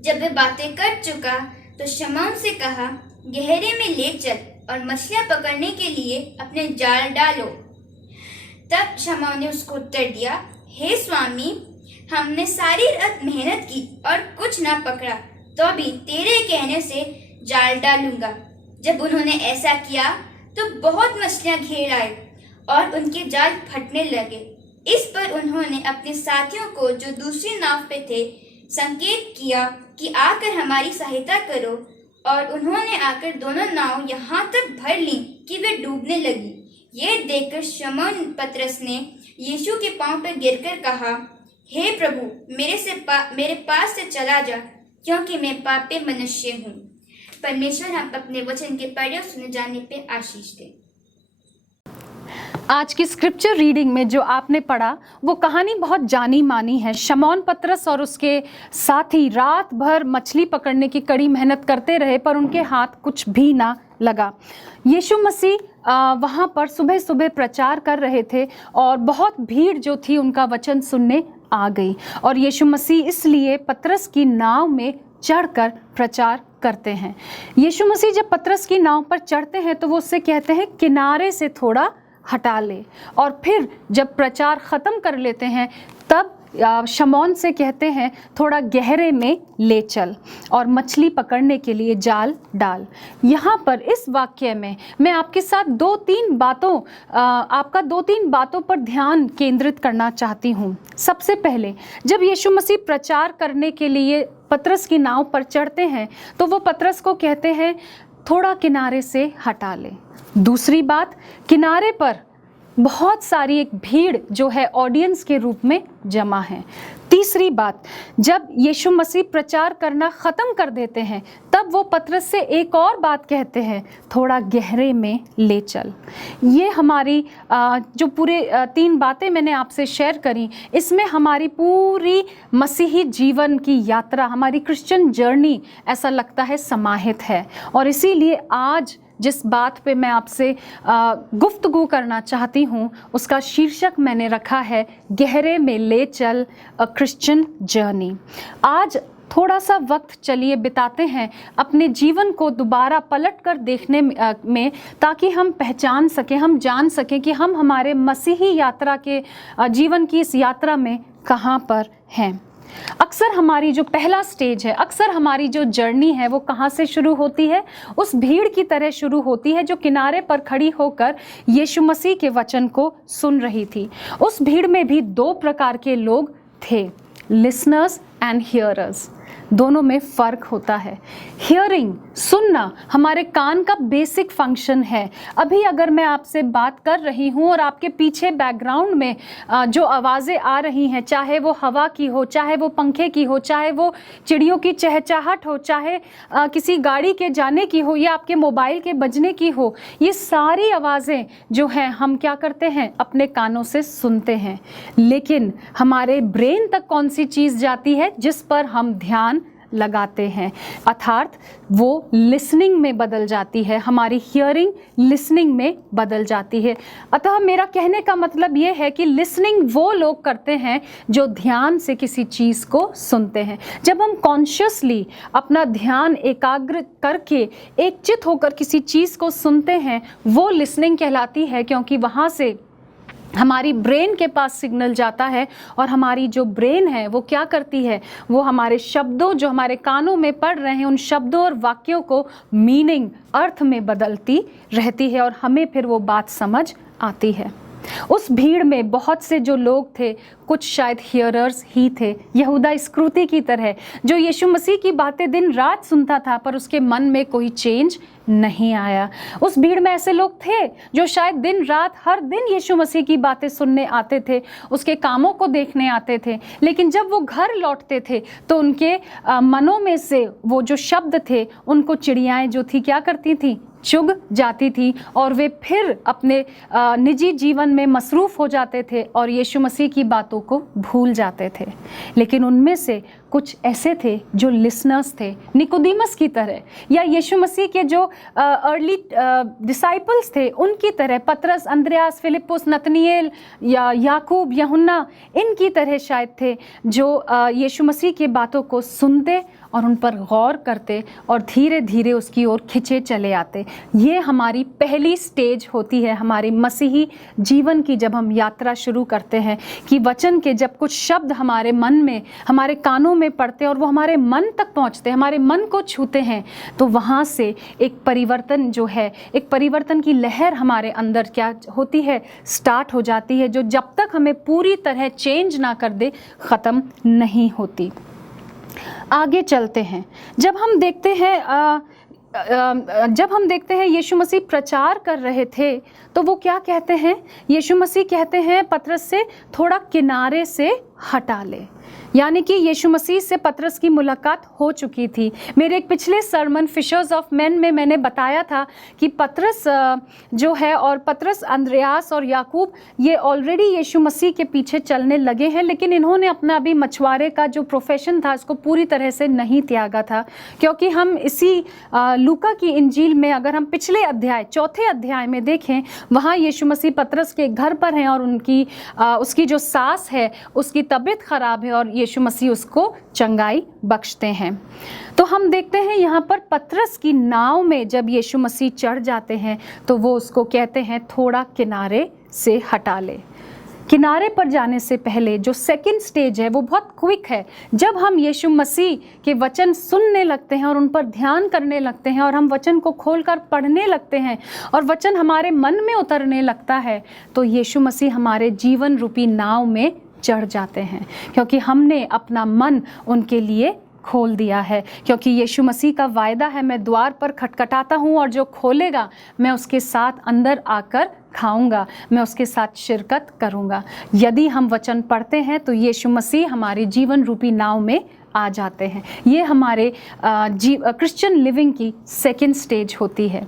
जब वे बातें कर चुका तो शमौन से कहा, गहरे में ले चल और मछलियां पकड़ने के लिए अपने जाल डालो। तब शमौन ने उसको उत्तर दिया, हे स्वामी, हमने सारी रात मेहनत की और कुछ ना पकड़ा, तो भी तेरे कहने से जाल डालूंगा। जब उन्होंने ऐसा किया तो बहुत मछलियां घेर आए और उनके जाल फटने लगे। इस पर उन्होंने अपने साथियों को जो दूसरी नाव पे थे संकेत किया कि आकर हमारी सहायता करो, और उन्होंने आकर दोनों नाव यहाँ तक भर ली कि वे डूबने लगी। ये देखकर शमौन पतरस ने यीशु के पांव पर गिरकर कहा, हे प्रभु, मेरे पास से चला जा, क्योंकि मैं पापी मनुष्य हूँ। परमेश्वर हम अपने वचन के पढ़े और सुने जाने पे आशीष दे। आज की स्क्रिप्चर रीडिंग में जो आपने पढ़ा वो कहानी बहुत जानी मानी है। शमौन पतरस और उसके साथी रात भर मछली पकड़ने की कड़ी मेहनत करते रहे, पर उनके हाथ कुछ भी ना लगा। यीशु मसीह वहाँ पर सुबह सुबह प्रचार कर रहे थे और बहुत भीड़ जो थी उनका वचन सुनने आ गई, और यीशु मसीह इसलिए पतरस की नाव में चढ़कर प्रचार करते हैं। यीशु मसीह जब पतरस की नाव पर चढ़ते हैं तो वो उससे कहते हैं किनारे से थोड़ा हटा ले, और फिर जब प्रचार ख़त्म कर लेते हैं तब शमौन से कहते हैं थोड़ा गहरे में ले चल और मछली पकड़ने के लिए जाल डाल। यहाँ पर इस वाक्य में मैं आपके साथ आपका दो तीन बातों पर ध्यान केंद्रित करना चाहती हूँ। सबसे पहले जब यीशु मसीह प्रचार करने के लिए पतरस की नाव पर चढ़ते हैं तो वो पतरस को कहते हैं थोड़ा किनारे से हटा ले। दूसरी बात, किनारे पर बहुत सारी एक भीड़ जो है ऑडियंस के रूप में जमा है। तीसरी बात, जब यीशु मसीह प्रचार करना ख़त्म कर देते हैं तब वो पतरस से एक और बात कहते हैं, थोड़ा गहरे में ले चल। ये हमारी जो पूरे 3 बातें मैंने आपसे शेयर करी, इसमें हमारी पूरी मसीही जीवन की यात्रा, हमारी क्रिश्चियन जर्नी ऐसा लगता है समाहित है। और इसीलिए आज जिस बात पे मैं आपसे गुफ्तगू करना चाहती हूँ उसका शीर्षक मैंने रखा है गहरे में ले चल, अ क्रिश्चियन जर्नी। आज थोड़ा सा वक्त चलिए बिताते हैं अपने जीवन को दोबारा पलट कर देखने में, ताकि हम पहचान सकें, हम जान सकें कि हम हमारे मसीही यात्रा के जीवन की इस यात्रा में कहाँ पर हैं। अक्सर हमारी जो पहला स्टेज है, अक्सर हमारी जो जर्नी है वो कहाँ से शुरू होती है? उस भीड़ की तरह शुरू होती है जो किनारे पर खड़ी होकर यीशु मसीह के वचन को सुन रही थी। उस भीड़ में भी 2 प्रकार के लोग थे, लिसनर्स एंड हियरर्स। दोनों में फ़र्क होता है। हियरिंग, सुनना, हमारे कान का बेसिक फंक्शन है। अभी अगर मैं आपसे बात कर रही हूँ और आपके पीछे बैकग्राउंड में जो आवाज़ें आ रही हैं, चाहे वो हवा की हो, चाहे वो पंखे की हो, चाहे वो चिड़ियों की चहचहाहट हो, चाहे किसी गाड़ी के जाने की हो या आपके मोबाइल के बजने की हो, ये सारी आवाज़ें जो हैं हम क्या करते हैं? अपने कानों से सुनते हैं। लेकिन हमारे ब्रेन तक कौन सी चीज़ जाती है जिस पर हम ध्यान लगाते हैं? अर्थात वो लिसनिंग में बदल जाती है, हमारी हियरिंग लिसनिंग में बदल जाती है। अतः मेरा कहने का मतलब ये है कि लिसनिंग वो लोग करते हैं जो ध्यान से किसी चीज़ को सुनते हैं। जब हम कॉन्शियसली अपना ध्यान एकाग्र करके एकचित होकर किसी चीज़ को सुनते हैं, वो लिसनिंग कहलाती है, क्योंकि वहाँ से हमारी ब्रेन के पास सिग्नल जाता है और हमारी जो ब्रेन है वो क्या करती है? वो हमारे शब्दों जो हमारे कानों में पड़ रहे हैं उन शब्दों और वाक्यों को मीनिंग, अर्थ में बदलती रहती है और हमें फिर वो बात समझ आती है। उस भीड़ में बहुत से जो लोग थे, कुछ शायद हियरर्स ही थे, यहूदा इस्करियोती की तरह, जो यीशु मसीह की बातें दिन रात सुनता था पर उसके मन में कोई चेंज नहीं आया। उस भीड़ में ऐसे लोग थे जो शायद दिन रात हर दिन यीशु मसीह की बातें सुनने आते थे, उसके कामों को देखने आते थे, लेकिन जब वो घर लौटते थे तो उनके मनों में से वो जो शब्द थे, उनको चिड़ियाएँ जो थी क्या करती थी? चुग जाती थी और वे फिर अपने निजी जीवन में मसरूफ़ हो जाते थे और यीशु मसीह की बातों को भूल जाते थे। लेकिन उनमें से कुछ ऐसे थे जो लिसनर्स थे, निकोदेमस की तरह, या यीशु मसीह के जो अर्ली डिसाइपल्स थे उनकी तरह, पतरस, अंद्रयास, फिलिप्पुस, नतनिएल या याकूब, यूहन्ना, इनकी तरह शायद थे, जो यीशु मसीह की बातों को सुनते और उन पर गौर करते और धीरे धीरे उसकी ओर खिंचे चले आते। ये हमारी पहली स्टेज होती है हमारी मसीही जीवन की, जब हम यात्रा शुरू करते हैं कि वचन के जब कुछ शब्द हमारे मन में, हमारे कानों में पड़ते हैं और वो हमारे मन तक पहुंचते हैं, हमारे मन को छूते हैं, तो वहाँ से एक परिवर्तन जो है, एक परिवर्तन की लहर हमारे अंदर क्या होती है? स्टार्ट हो जाती है, जो जब तक हमें पूरी तरह चेंज ना कर दे ख़त्म नहीं होती। आगे चलते हैं। जब हम देखते हैं यीशु मसीह प्रचार कर रहे थे तो वो क्या कहते हैं? यीशु मसीह कहते हैं पतरस से, थोड़ा किनारे से हटा ले। यानी कि यीशु मसीह से पतरस की मुलाकात हो चुकी थी। मेरे एक पिछले सरमन फिशर्स ऑफ मैन में मैंने बताया था कि पतरस जो है और पतरस, अंद्रयास और याकूब, ये ऑलरेडी यीशु मसीह के पीछे चलने लगे हैं, लेकिन इन्होंने अपना अभी मछुआरे का जो प्रोफेशन था इसको पूरी तरह से नहीं त्यागा था। क्योंकि हम इसी लूका की इंजील में अगर हम पिछले अध्याय, 4थे अध्याय में देखें, वहाँ यीशु मसीह पतरस के घर पर हैं और उसकी जो सास है उसकी तबीयत ख़राब है और यीशु मसीह उसको चंगाई बख्शते हैं। तो हम देखते हैं यहाँ पर पतरस की नाव में जब यीशु मसीह चढ़ जाते हैं तो वो उसको कहते हैं थोड़ा किनारे से हटा ले। किनारे पर जाने से पहले जो सेकंड स्टेज है वो बहुत क्विक है। जब हम यीशु मसीह के वचन सुनने लगते हैं और उन पर ध्यान करने लगते हैं और हम वचन को खोलकर पढ़ने लगते हैं और वचन हमारे मन में उतरने लगता है, तो यीशु मसीह हमारे जीवन रूपी नाव में चढ़ जाते हैं, क्योंकि हमने अपना मन उनके लिए खोल दिया है, क्योंकि यीशु मसीह का वायदा है, मैं द्वार पर खटखटाता हूँ और जो खोलेगा मैं उसके साथ अंदर आकर खाऊंगा, मैं उसके साथ शिरकत करूंगा। यदि हम वचन पढ़ते हैं तो यीशु मसीह हमारे जीवन रूपी नाव में आ जाते हैं। ये हमारे क्रिश्चियन लिविंग की सेकंड स्टेज होती है।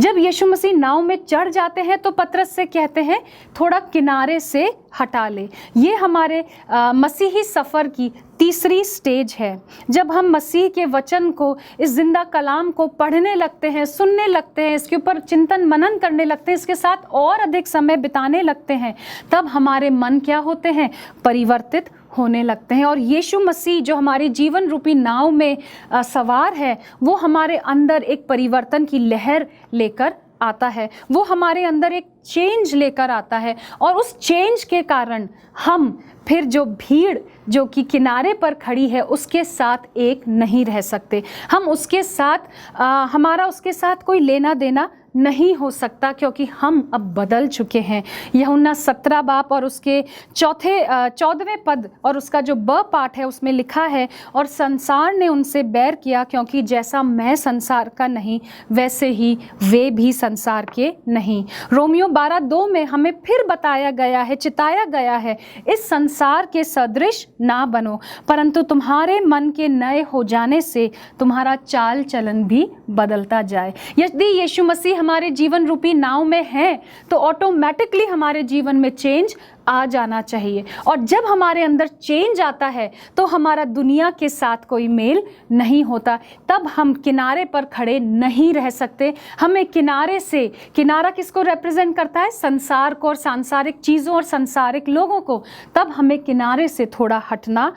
जब यीशु मसीह नाव में चढ़ जाते हैं तो पतरस से कहते हैं थोड़ा किनारे से हटा ले। ये हमारे मसीही सफ़र की तीसरी स्टेज है। जब हम मसीह के वचन को, इस जिंदा कलाम को पढ़ने लगते हैं, सुनने लगते हैं, इसके ऊपर चिंतन मनन करने लगते हैं, इसके साथ और अधिक समय बिताने लगते हैं, तब हमारे मन क्या होते हैं? परिवर्तित होने लगते हैं। और यीशु मसीह जो हमारी जीवन रूपी नाव में सवार है, वो हमारे अंदर एक परिवर्तन की लहर लेकर आता है, वो हमारे अंदर एक चेंज लेकर आता है। और उस चेंज के कारण हम फिर जो भीड़ जो कि किनारे पर खड़ी है उसके साथ एक नहीं रह सकते। हम उसके साथ हमारा उसके साथ कोई लेना देना नहीं हो सकता, क्योंकि हम अब बदल चुके हैं। यूहन्ना 17 बाब और उसके 14वें पद और उसका जो ब पाठ है उसमें लिखा है, और संसार ने उनसे बैर किया, क्योंकि जैसा मैं संसार का नहीं वैसे ही वे भी संसार के नहीं। रोमियो 12:2 में हमें फिर बताया गया है, चिताया गया है, इस संसार के सदृश ना बनो, परंतु तुम्हारे मन के नए हो जाने से तुम्हारा चाल चलन भी बदलता जाए। यदि यीशु मसीह हमारे जीवन रूपी नाव में है तो ऑटोमेटिकली हमारे जीवन में चेंज आ जाना चाहिए। और जब हमारे अंदर चेंज आता है तो हमारा दुनिया के साथ कोई मेल नहीं होता, तब हम किनारे पर खड़े नहीं रह सकते। हमें किनारे से, किनारा किसको रिप्रेजेंट करता है? संसार को और सांसारिक चीज़ों और सांसारिक लोगों को। तब हमें किनारे से थोड़ा हटना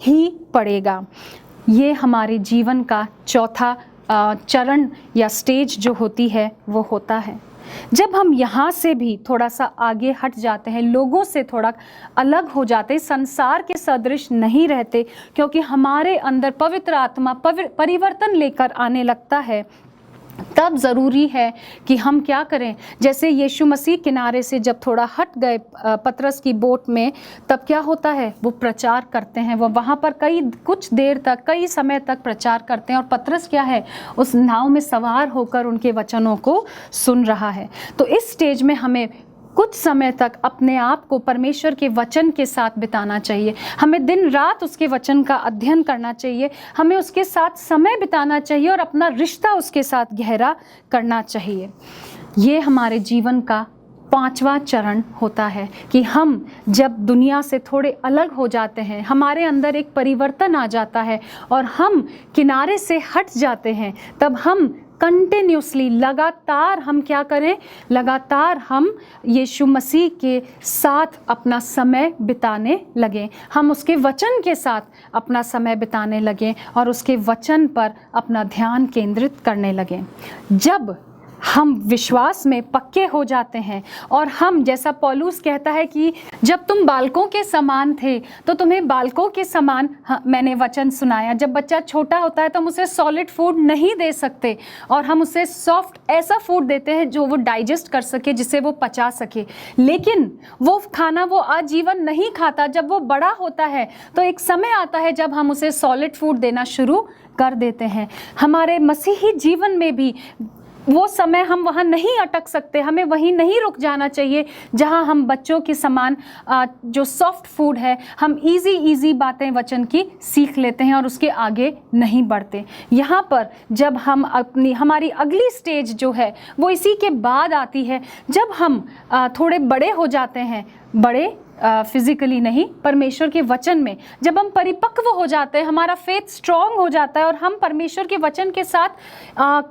ही पड़ेगा। ये हमारे जीवन का चौथा चरण या स्टेज जो होती है वो होता है। जब हम यहाँ से भी थोड़ा सा आगे हट जाते हैं, लोगों से थोड़ा अलग हो जाते हैं, संसार के सदृश नहीं रहते, क्योंकि हमारे अंदर पवित्र आत्मा परिवर्तन लेकर आने लगता है, तब ज़रूरी है कि हम क्या करें? जैसे यीशु मसीह किनारे से जब थोड़ा हट गए पतरस की बोट में, तब क्या होता है? वो प्रचार करते हैं, वो वहाँ पर कुछ देर तक, कई समय तक प्रचार करते हैं, और पतरस क्या है? उस नाव में सवार होकर उनके वचनों को सुन रहा है। तो इस स्टेज में हमें कुछ समय तक अपने आप को परमेश्वर के वचन के साथ बिताना चाहिए। हमें दिन रात उसके वचन का अध्ययन करना चाहिए, हमें उसके साथ समय बिताना चाहिए और अपना रिश्ता उसके साथ गहरा करना चाहिए। ये हमारे जीवन का 5वां चरण होता है कि हम जब दुनिया से थोड़े अलग हो जाते हैं, हमारे अंदर एक परिवर्तन आ जाता है और हम किनारे से हट जाते हैं, तब हम कंटिन्यूसली, लगातार हम क्या करें? लगातार हम यीशु मसीह के साथ अपना समय बिताने लगें, हम उसके वचन के साथ अपना समय बिताने लगें और उसके वचन पर अपना ध्यान केंद्रित करने लगें। जब हम विश्वास में पक्के हो जाते हैं और हम, जैसा पौलुस कहता है कि जब तुम बालकों के समान थे तो तुम्हें बालकों के समान मैंने वचन सुनाया। जब बच्चा छोटा होता है तो हम उसे सॉलिड फूड नहीं दे सकते और हम उसे सॉफ्ट ऐसा फूड देते हैं जो वो डाइजेस्ट कर सके, जिसे वो पचा सके, लेकिन वो खाना वो आजीवन नहीं खाता। जब वो बड़ा होता है तो एक समय आता है जब हम उसे सॉलिड फूड देना शुरू कर देते हैं। हमारे मसीही जीवन में भी वो समय हम वहाँ नहीं अटक सकते, हमें वहीं नहीं रुक जाना चाहिए जहाँ हम बच्चों के समान जो सॉफ्ट फूड है, हम इजी बातें वचन की सीख लेते हैं और उसके आगे नहीं बढ़ते। यहाँ पर जब हम हमारी अगली स्टेज जो है वो इसी के बाद आती है, जब हम थोड़े बड़े हो जाते हैं, बड़े फिजिकली नहीं, परमेश्वर के वचन में जब हम परिपक्व हो जाते हैं, हमारा फेथ स्ट्रॉन्ग हो जाता है और हम परमेश्वर के वचन के साथ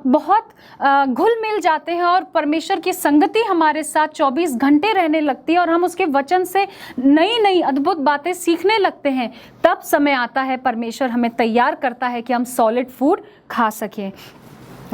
बहुत घुल मिल जाते हैं और परमेश्वर की संगति हमारे साथ 24 घंटे रहने लगती है और हम उसके वचन से नई अद्भुत बातें सीखने लगते हैं, तब समय आता है परमेश्वर हमें तैयार करता है कि हम सॉलिड फूड खा सकें।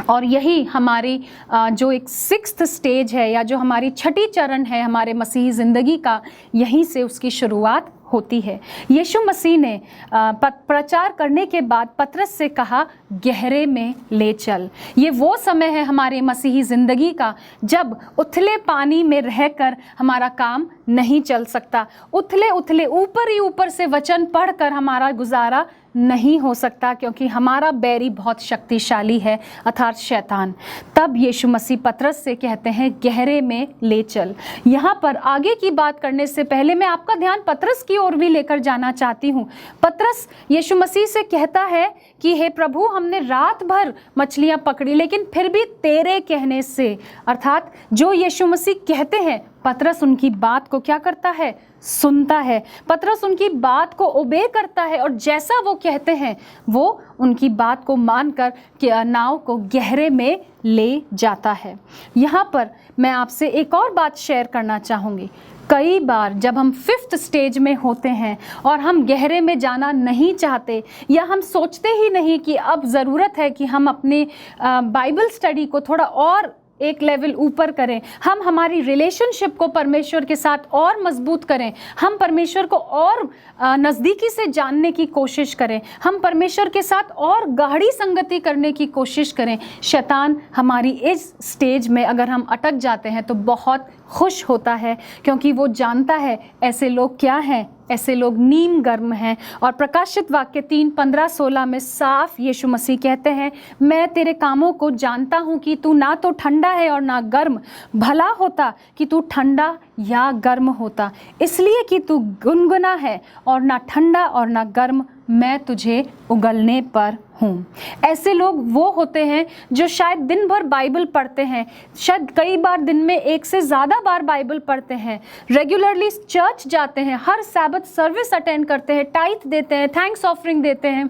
और यही हमारी जो एक 6th स्टेज है या जो हमारी 6ठी चरण है हमारे मसीही ज़िंदगी का, यहीं से उसकी शुरुआत होती है। यीशु मसीह ने प्रचार करने के बाद पतरस से कहा, गहरे में ले चल। ये वो समय है हमारे मसीही ज़िंदगी का जब उथले पानी में रहकर हमारा काम नहीं चल सकता। उथले उथले ऊपर ही ऊपर से वचन पढ़कर हमारा गुजारा नहीं हो सकता, क्योंकि हमारा बैरी बहुत शक्तिशाली है, अर्थात शैतान। तब यीशु मसीह पतरस से कहते हैं गहरे में ले चल। यहाँ पर आगे की बात करने से पहले मैं आपका ध्यान पतरस की ओर भी लेकर जाना चाहती हूँ। पतरस यीशु मसीह से कहता है कि हे प्रभु, हमने रात भर मछलियाँ पकड़ी, लेकिन फिर भी तेरे कहने से, अर्थात जो यीशु मसीह कहते हैं, पतरस उनकी बात को क्या करता है? सुनता है। पतरस उनकी बात को ओबे करता है और जैसा वो कहते हैं वो उनकी बात को मानकर नाव को गहरे में ले जाता है। यहाँ पर मैं आपसे एक और बात शेयर करना चाहूँगी। कई बार जब हम 5th स्टेज में होते हैं और हम गहरे में जाना नहीं चाहते, या हम सोचते ही नहीं कि अब ज़रूरत है कि हम अपने बाइबल स्टडी को थोड़ा और एक लेवल ऊपर करें, हम हमारी रिलेशनशिप को परमेश्वर के साथ और मजबूत करें, हम परमेश्वर को और नज़दीकी से जानने की कोशिश करें, हम परमेश्वर के साथ और गहरी संगति करने की कोशिश करें। शैतान हमारी इस स्टेज में अगर हम अटक जाते हैं तो बहुत खुश होता है, क्योंकि वो जानता है ऐसे लोग क्या हैं, ऐसे लोग नीम गर्म हैं। और प्रकाशित वाक्य 3:15-16 में साफ यीशु मसीह कहते हैं, मैं तेरे कामों को जानता हूँ कि तू ना तो ठंडा है और ना गर्म। भला होता कि तू ठंडा या गर्म होता, इसलिए कि तू गुनगुना है और ना ठंडा और ना गर्म, मैं तुझे उगलने पर हूँ। ऐसे लोग वो होते हैं जो शायद दिन भर बाइबल पढ़ते हैं, शायद कई बार दिन में 1 से ज़्यादा बार बाइबल पढ़ते हैं, रेगुलरली चर्च जाते हैं, हर सैबत सर्विस अटेंड करते हैं, टाइथ देते हैं, थैंक्स ऑफरिंग देते हैं,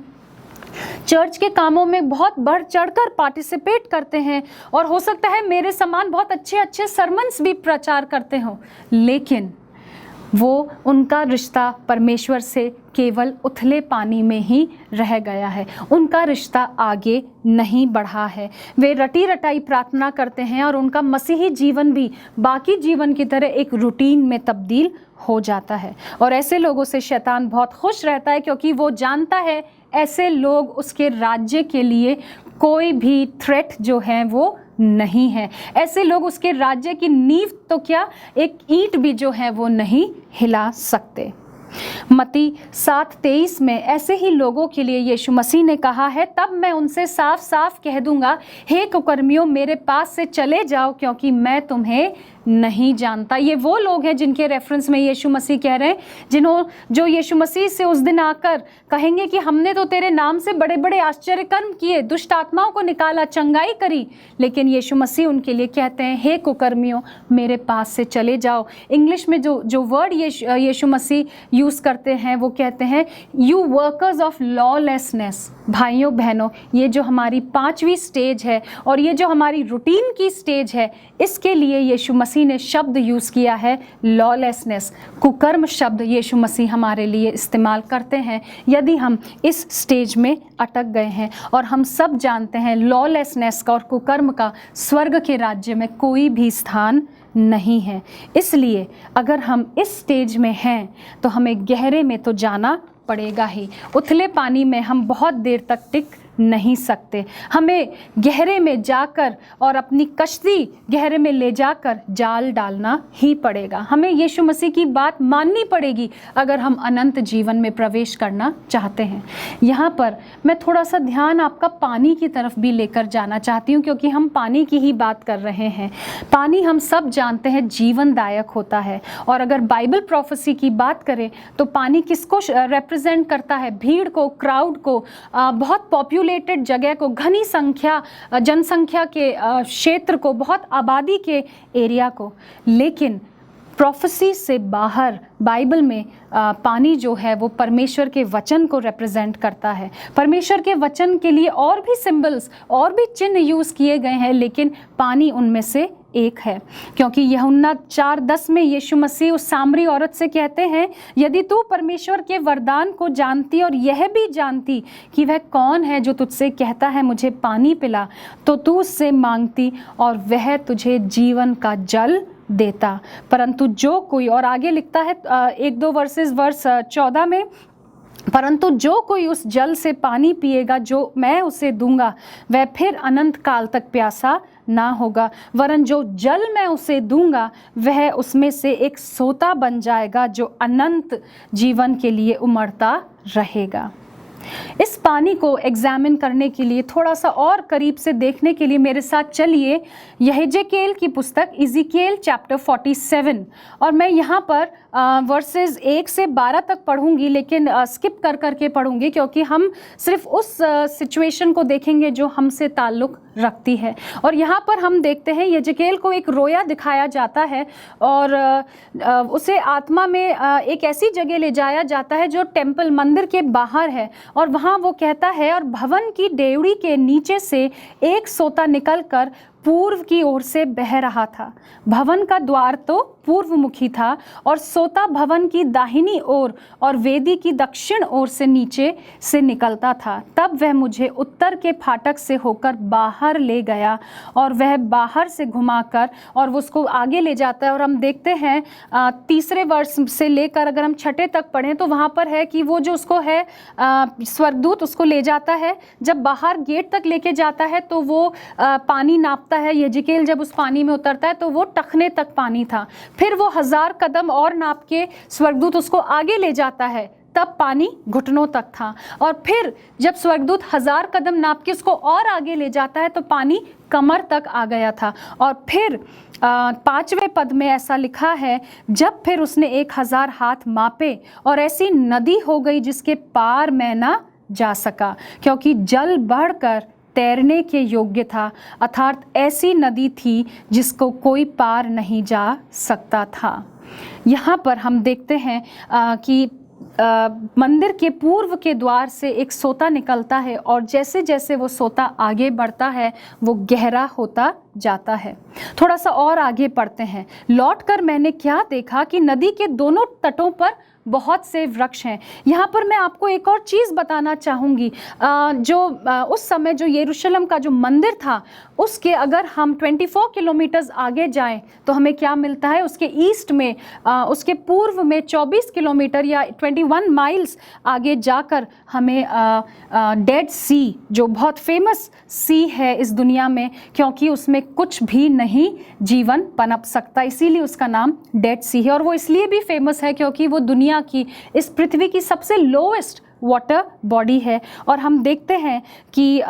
चर्च के कामों में बहुत बढ़ चढ़कर पार्टिसिपेट करते हैं, और हो सकता है मेरे समान बहुत अच्छे अच्छे सरमन्स भी प्रचार करते हों, लेकिन वो उनका रिश्ता परमेश्वर से केवल उथले पानी में ही रह गया है, उनका रिश्ता आगे नहीं बढ़ा है। वे रटी रटाई प्रार्थना करते हैं और उनका मसीही जीवन भी बाकी जीवन की तरह एक रूटीन में तब्दील हो जाता है। और ऐसे लोगों से शैतान बहुत खुश रहता है, क्योंकि वो जानता है ऐसे लोग उसके राज्य के लिए कोई भी थ्रेट जो है वो नहीं है। ऐसे लोग उसके राज्य की नींव तो क्या, एक ईंट भी जो है वो नहीं हिला सकते। मत्ती 7:23 में ऐसे ही लोगों के लिए यीशु मसीह ने कहा है, तब मैं उनसे साफ साफ कह दूंगा, हे कुकर्मियों, मेरे पास से चले जाओ, क्योंकि मैं तुम्हें नहीं जानता। ये वो लोग हैं जिनके रेफरेंस में यीशु मसीह कह रहे हैं, जो यीशु मसीह से उस दिन आकर कहेंगे कि हमने तो तेरे नाम से बड़े बड़े आश्चर्य कर्म किए, दुष्ट आत्माओं को निकाला, चंगाई करी, लेकिन यीशु मसीह उनके लिए कहते हैं, हे कुकर्मियों, मेरे पास से चले जाओ। इंग्लिश में जो वर्ड यीशु मसीह यूज़ करते हैं वो कहते हैं, यू वर्कर्स ऑफ लॉलेसनेस। भाइयों बहनों, ये जो हमारी 5वीं स्टेज है और ये जो हमारी रूटीन की स्टेज है, इसके लिए यीशु मसीह ने शब्द यूज़ किया है लॉलेसनेस। कुकर्म शब्द यीशु मसीह हमारे लिए इस्तेमाल करते हैं यदि हम इस स्टेज में अटक गए हैं। और हम सब जानते हैं लॉलेसनेस का और कुकर्म का स्वर्ग के राज्य में कोई भी स्थान नहीं है। इसलिए अगर हम इस स्टेज में हैं तो हमें गहरे में तो जाना पड़ेगा ही। उथले पानी में हम बहुत देर तक टिक नहीं सकते। हमें गहरे में जाकर और अपनी कश्ती गहरे में ले जाकर जाल डालना ही पड़ेगा। हमें यीशु मसीह की बात माननी पड़ेगी अगर हम अनंत जीवन में प्रवेश करना चाहते हैं। यहाँ पर मैं थोड़ा सा ध्यान आपका पानी की तरफ भी लेकर जाना चाहती हूँ, क्योंकि हम पानी की ही बात कर रहे हैं। पानी हम सब जानते हैं जीवनदायक होता है, और अगर बाइबल प्रोफेसी की बात करें तो पानी किसको रिप्रेजेंट करता है? भीड़ को, क्राउड को, बहुत पॉपुलेटेड जगह को, घनी जनसंख्या के क्षेत्र को, बहुत आबादी के एरिया को। लेकिन प्रोफेसी से बाहर बाइबल में पानी जो है वो परमेश्वर के वचन को रिप्रेजेंट करता है। परमेश्वर के वचन के लिए और भी सिंबल्स और भी चिन्ह यूज़ किए गए हैं, लेकिन पानी उनमें से एक है। क्योंकि यूहन्ना 4:10 में यीशु मसीह उस सामरी औरत से कहते हैं, यदि तू परमेश्वर के वरदान को जानती और यह भी जानती कि वह कौन है जो तुझसे कहता है मुझे पानी पिला, तो तू उससे मांगती और वह तुझे जीवन का जल देता। परंतु जो कोई, और आगे लिखता है 1-2 वर्स 14 में, परंतु जो कोई उस जल से पानी पिएगा जो मैं उसे दूंगा, वह फिर अनंत काल तक प्यासा ना होगा, वरन जो जल मैं उसे दूंगा वह उसमें से एक सोता बन जाएगा जो अनंत जीवन के लिए उमड़ता रहेगा। इस पानी को एग्जामिन करने के लिए, थोड़ा सा और करीब से देखने के लिए मेरे साथ चलिए यहेजकेल की पुस्तक इज़िकिएल चैप्टर 47, और मैं यहाँ पर वर्सेस 1 से 12 तक पढ़ूंगी, लेकिन स्किप कर करके पढ़ूंगी क्योंकि हम सिर्फ उस सिचुएशन को देखेंगे जो हमसे ताल्लुक़ रखती है। और यहाँ पर हम देखते हैं यहेजकेल को एक रोया दिखाया जाता है और उसे आत्मा में एक ऐसी जगह ले जाया जाता है जो टेम्पल मंदिर के बाहर है, और वहाँ वो कहता है, और भवन की डेवड़ी के नीचे से एक सोता निकलकर पूर्व की ओर से बह रहा था। भवन का द्वार तो पूर्वमुखी था और सोता भवन की दाहिनी ओर और वेदी की दक्षिण ओर से नीचे से निकलता था। तब वह मुझे उत्तर के फाटक से होकर बाहर ले गया और वह बाहर से घुमाकर और वो उसको आगे ले जाता है। और हम देखते हैं 3 वर्ष से लेकर अगर हम 6 तक पढ़ें तो वहाँ पर है कि वो जो उसको है स्वर्गदूत उसको ले जाता है। जब बाहर गेट तक लेके जाता है तो वो पानी नापता है। यहेजकेल जब उस पानी में उतरता है तो वो टखने तक पानी था। फिर वो 1000 कदम और नाप के स्वर्गदूत उसको आगे ले जाता है, तब पानी घुटनों तक था। और फिर जब स्वर्गदूत 1000 कदम नाप के उसको और आगे ले जाता है तो पानी कमर तक आ गया था। और फिर 5वें पद में ऐसा लिखा है, जब फिर उसने 1000 हाथ मापे और ऐसी नदी हो गई जिसके पार मैं ना जा सका, क्योंकि जल बढ़कर तैरने के योग्य था, अर्थात ऐसी नदी थी जिसको कोई पार नहीं जा सकता था। यहाँ पर हम देखते हैं कि मंदिर के पूर्व के द्वार से एक सोता निकलता है और जैसे जैसे वो सोता आगे बढ़ता है वो गहरा होता जाता है। थोड़ा सा और आगे पढ़ते हैं। लौटकर मैंने क्या देखा कि नदी के दोनों तटों पर बहुत से वृक्ष हैं। यहाँ पर मैं आपको एक और चीज़ बताना चाहूँगी। उस समय जो यरूशलेम का जो मंदिर था उसके अगर हम 24 किलोमीटर्स आगे जाएं तो हमें क्या मिलता है, उसके ईस्ट में उसके पूर्व में 24 किलोमीटर या 21 माइल्स आगे जाकर हमें डेड सी, जो बहुत फेमस सी है इस दुनिया में क्योंकि उसमें कुछ भी नहीं जीवन पनप सकता, इसीलिए उसका नाम डेड सी है। और वो इसलिए भी फेमस है क्योंकि वो दुनिया की, इस पृथ्वी की सबसे लोएस्ट वाटर बॉडी है। और हम देखते हैं कि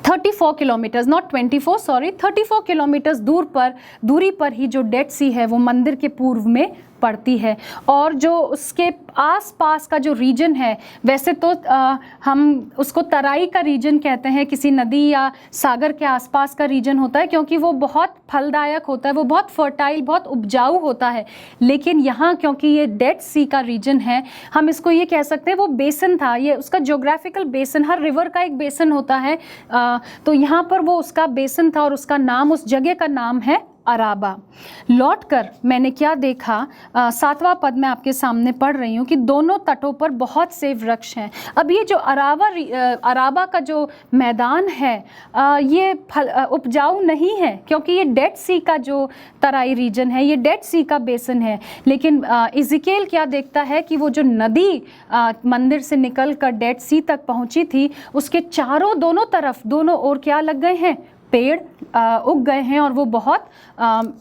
34 किलोमीटर्स, नॉट 24 सॉरी, 34 किलोमीटर्स दूरी पर ही जो डेड सी है वो मंदिर के पूर्व में पड़ती है। और जो उसके आसपास का जो रीजन है, वैसे तो हम उसको तराई का रीजन कहते हैं, किसी नदी या सागर के आसपास का रीजन होता है क्योंकि वो बहुत फलदायक होता है, वो बहुत फर्टाइल, बहुत उपजाऊ होता है। लेकिन यहाँ क्योंकि ये डेड सी का रीजन है, हम इसको ये कह सकते हैं वो बेसन था, ये उसका ज्योग्राफिकल बेसन, हर रिवर का एक बेसन होता है, तो यहाँ पर वो उसका बेसन था और उसका नाम, उस जगह का नाम है अराबा। लौटकर मैंने क्या देखा, 7वां पद में आपके सामने पढ़ रही हूँ कि दोनों तटों पर बहुत से वृक्ष हैं। अब ये जो अराबा का जो मैदान है ये उपजाऊ नहीं है क्योंकि ये डेड सी का जो तराई रीजन है, ये डेड सी का बेसन है। लेकिन इज़िकेल क्या देखता है कि वो जो नदी मंदिर से निकल कर डेड सी तक पहुँची थी, उसके चारों दोनों तरफ, दोनों ओर क्या लग गए हैं, पेड़ उग गए हैं और वो बहुत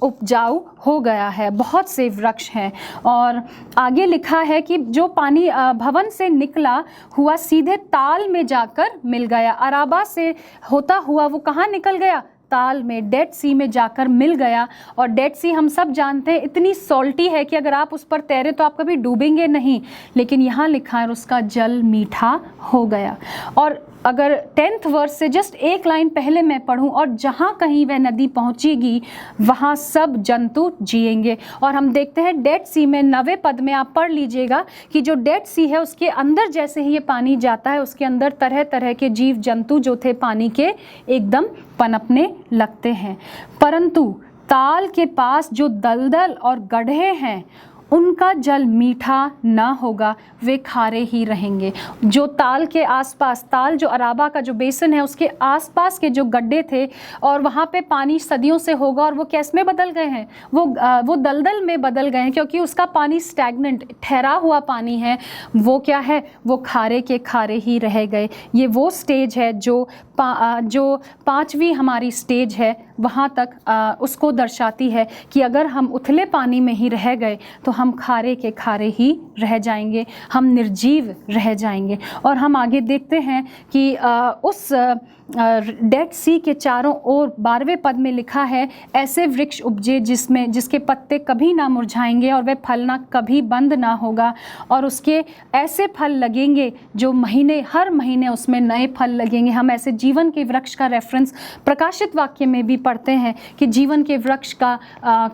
उपजाऊ हो गया है, बहुत से वृक्ष हैं। और आगे लिखा है कि जो पानी भवन से निकला हुआ सीधे ताल में जाकर मिल गया। अराबा से होता हुआ वो कहाँ निकल गया, ताल में, डेड सी में जाकर मिल गया। और डेड सी हम सब जानते हैं इतनी सॉल्टी है कि अगर आप उस पर तैरे तो आप कभी डूबेंगे नहीं, लेकिन यहाँ लिखा है उसका जल मीठा हो गया। और अगर 10th वर्स से जस्ट एक लाइन पहले मैं पढ़ूं, और जहाँ कहीं वह नदी पहुँचेगी वहाँ सब जंतु जिएंगे। और हम देखते हैं डेड सी में 9वें पद में आप पढ़ लीजिएगा कि जो डेड सी है उसके अंदर जैसे ही ये पानी जाता है उसके अंदर तरह तरह के जीव जंतु जो थे पानी के एकदम पनपने लगते हैं। परंतु ताल के पास जो दलदल और गड्ढे हैं उनका जल मीठा ना होगा, वे खारे ही रहेंगे। जो ताल के आसपास, ताल जो अराबा का जो बेसन है उसके आसपास के जो गड्ढे थे और वहाँ पे पानी सदियों से होगा और वो कैस में बदल गए हैं, वो दलदल में बदल गए हैं, क्योंकि उसका पानी स्टैग्नेंट, ठहरा हुआ पानी है। वो क्या है, वो खारे के खारे ही रह गए। ये वो स्टेज है जो पांचवी हमारी स्टेज है, वहाँ तक उसको दर्शाती है कि अगर हम उथले पानी में ही रह गए तो हम खारे के खारे ही रह जाएंगे, हम निर्जीव रह जाएंगे। और हम आगे देखते हैं कि उस डेड सी के चारों ओर 12वें पद में लिखा है, ऐसे वृक्ष उपजे जिसके पत्ते कभी ना मुरझाएंगे और वह फलना कभी बंद ना होगा, और उसके ऐसे फल लगेंगे जो हर महीने उसमें नए फल लगेंगे। हम ऐसे जीवन के वृक्ष का रेफरेंस प्रकाशित वाक्य में भी पढ़ते हैं कि जीवन के वृक्ष का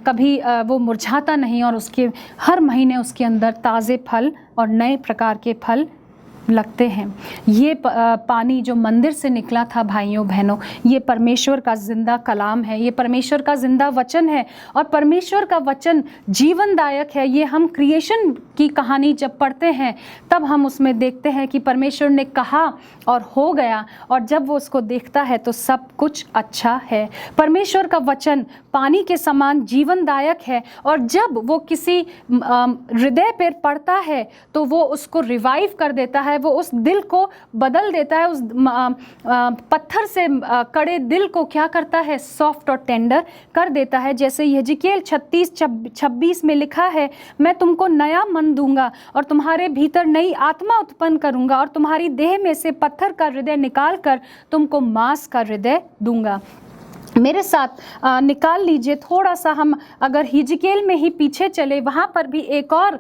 कभी वो मुरझाता नहीं और उसके हर महीने उसके अंदर ताज़े फल और नए प्रकार के फल लगते हैं। ये पानी जो मंदिर से निकला था भाइयों बहनों, ये परमेश्वर का जिंदा कलाम है, ये परमेश्वर का जिंदा वचन है, और परमेश्वर का वचन जीवनदायक है। ये हम क्रिएशन की कहानी जब पढ़ते हैं तब हम उसमें देखते हैं कि परमेश्वर ने कहा और हो गया, और जब वो उसको देखता है तो सब कुछ अच्छा है। परमेश्वर का वचन पानी के समान जीवनदायक है, और जब वो किसी हृदय पर पड़ता है तो वो उसको रिवाइव कर देता है, वो उस दिल को बदल देता है, उस पत्थर से कड़े दिल को क्या करता है, सॉफ्ट और टेंडर कर देता है। जैसे यहेजकेल 36:26 में लिखा है, मैं तुमको नया मन दूंगा और तुम्हारे भीतर नई आत्मा उत्पन्न करूंगा और तुम्हारी देह में से पत्थर का हृदय निकाल कर तुमको मांस का हृदय दूंगा। मेरे साथ निकाल लीजिए थोड़ा सा, हम अगर हिजकेल में ही पीछे चले, वहाँ पर भी एक और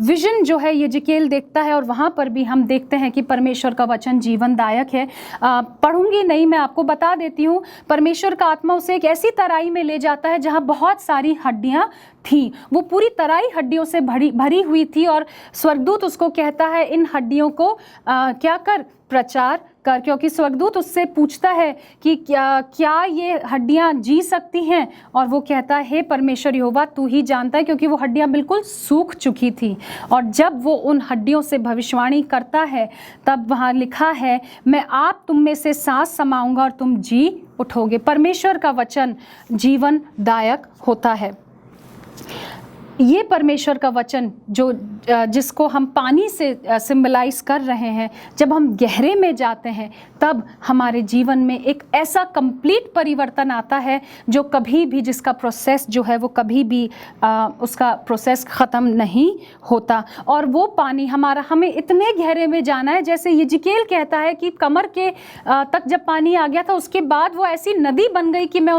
विजन जो है हिजकेल देखता है, और वहाँ पर भी हम देखते हैं कि परमेश्वर का वचन जीवनदायक है। पढ़ूंगी नहीं, मैं आपको बता देती हूँ। परमेश्वर का आत्मा उसे एक ऐसी तराई में ले जाता है जहाँ बहुत सारी हड्डियाँ थी, वो पूरी तराई हड्डियों से भरी हुई थी, और स्वर्गदूत उसको कहता है इन हड्डियों को क्या कर, प्रचार कर, क्योंकि स्वर्गदूत उससे पूछता है कि क्या ये हड्डियां जी सकती हैं, और वो कहता है हे परमेश्वर यहोवा तू ही जानता है, क्योंकि वो हड्डियां बिल्कुल सूख चुकी थी। और जब वो उन हड्डियों से भविष्यवाणी करता है तब वहाँ लिखा है, मैं आप तुम में से सांस समाऊंगा और तुम जी उठोगे। परमेश्वर का वचन जीवनदायक होता है। ये परमेश्वर का वचन जिसको हम पानी से सिंबलाइज कर रहे हैं, जब हम गहरे में जाते हैं तब हमारे जीवन में एक ऐसा कंप्लीट परिवर्तन आता है जो कभी भी, जिसका प्रोसेस जो है वो कभी भी उसका प्रोसेस ख़त्म नहीं होता। और वो पानी हमें इतने गहरे में जाना है, जैसे यहेजकेल कहता है कि कमर के तक जब पानी आ गया था उसके बाद वो ऐसी नदी बन गई कि मैं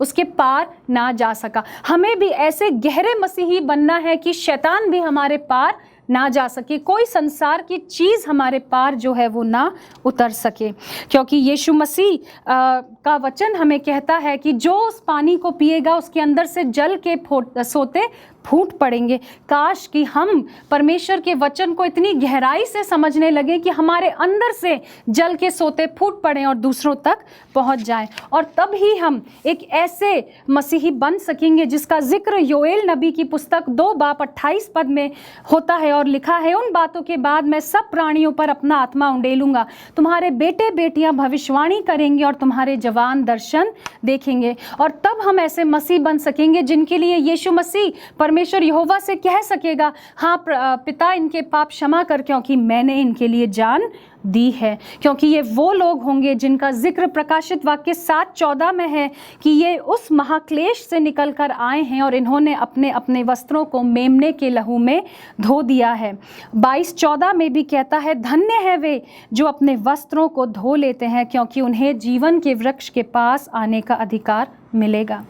उसके पार ना जा सका। हमें भी ऐसे गहरे मसीही बनना है कि शैतान भी हमारे पार ना जा सके, कोई संसार की चीज़ हमारे पार जो है वो ना उतर सके, क्योंकि यीशु मसीह का वचन हमें कहता है कि जो उस पानी को पिएगा उसके अंदर से जल के सोते फूट पड़ेंगे। काश कि हम परमेश्वर के वचन को इतनी गहराई से समझने लगे कि हमारे अंदर से जल के सोते फूट पड़ें और दूसरों तक पहुंच जाएं, और तब ही हम एक ऐसे मसीही बन सकेंगे जिसका जिक्र योएल नबी की पुस्तक 2:28 में होता है, और लिखा है, उन बातों के बाद मैं सब प्राणियों पर अपना आत्मा उंडेलूंगा, तुम्हारे बेटे बेटियां भविष्यवाणी करेंगे और तुम्हारे जवान दर्शन देखेंगे। और तब हम ऐसे मसीह बन सकेंगे जिनके लिए यीशु मसीह परमेश्वर यहोवा से कह सकेगा, हाँ पिता इनके पाप क्षमा कर, क्योंकि मैंने इनके लिए जान दी है। क्योंकि ये वो लोग होंगे जिनका जिक्र प्रकाशित वाक्य 7:14 में है कि ये उस महाक्लेश से निकल कर आए हैं और इन्होंने अपने अपने वस्त्रों को मेमने के लहू में धो दिया है। 22:14 में भी कहता है, धन्य है वे जो अपने वस्त्रों को धो लेते हैं, क्योंकि उन्हें जीवन के वृक्ष के पास आने का अधिकार मिलेगा।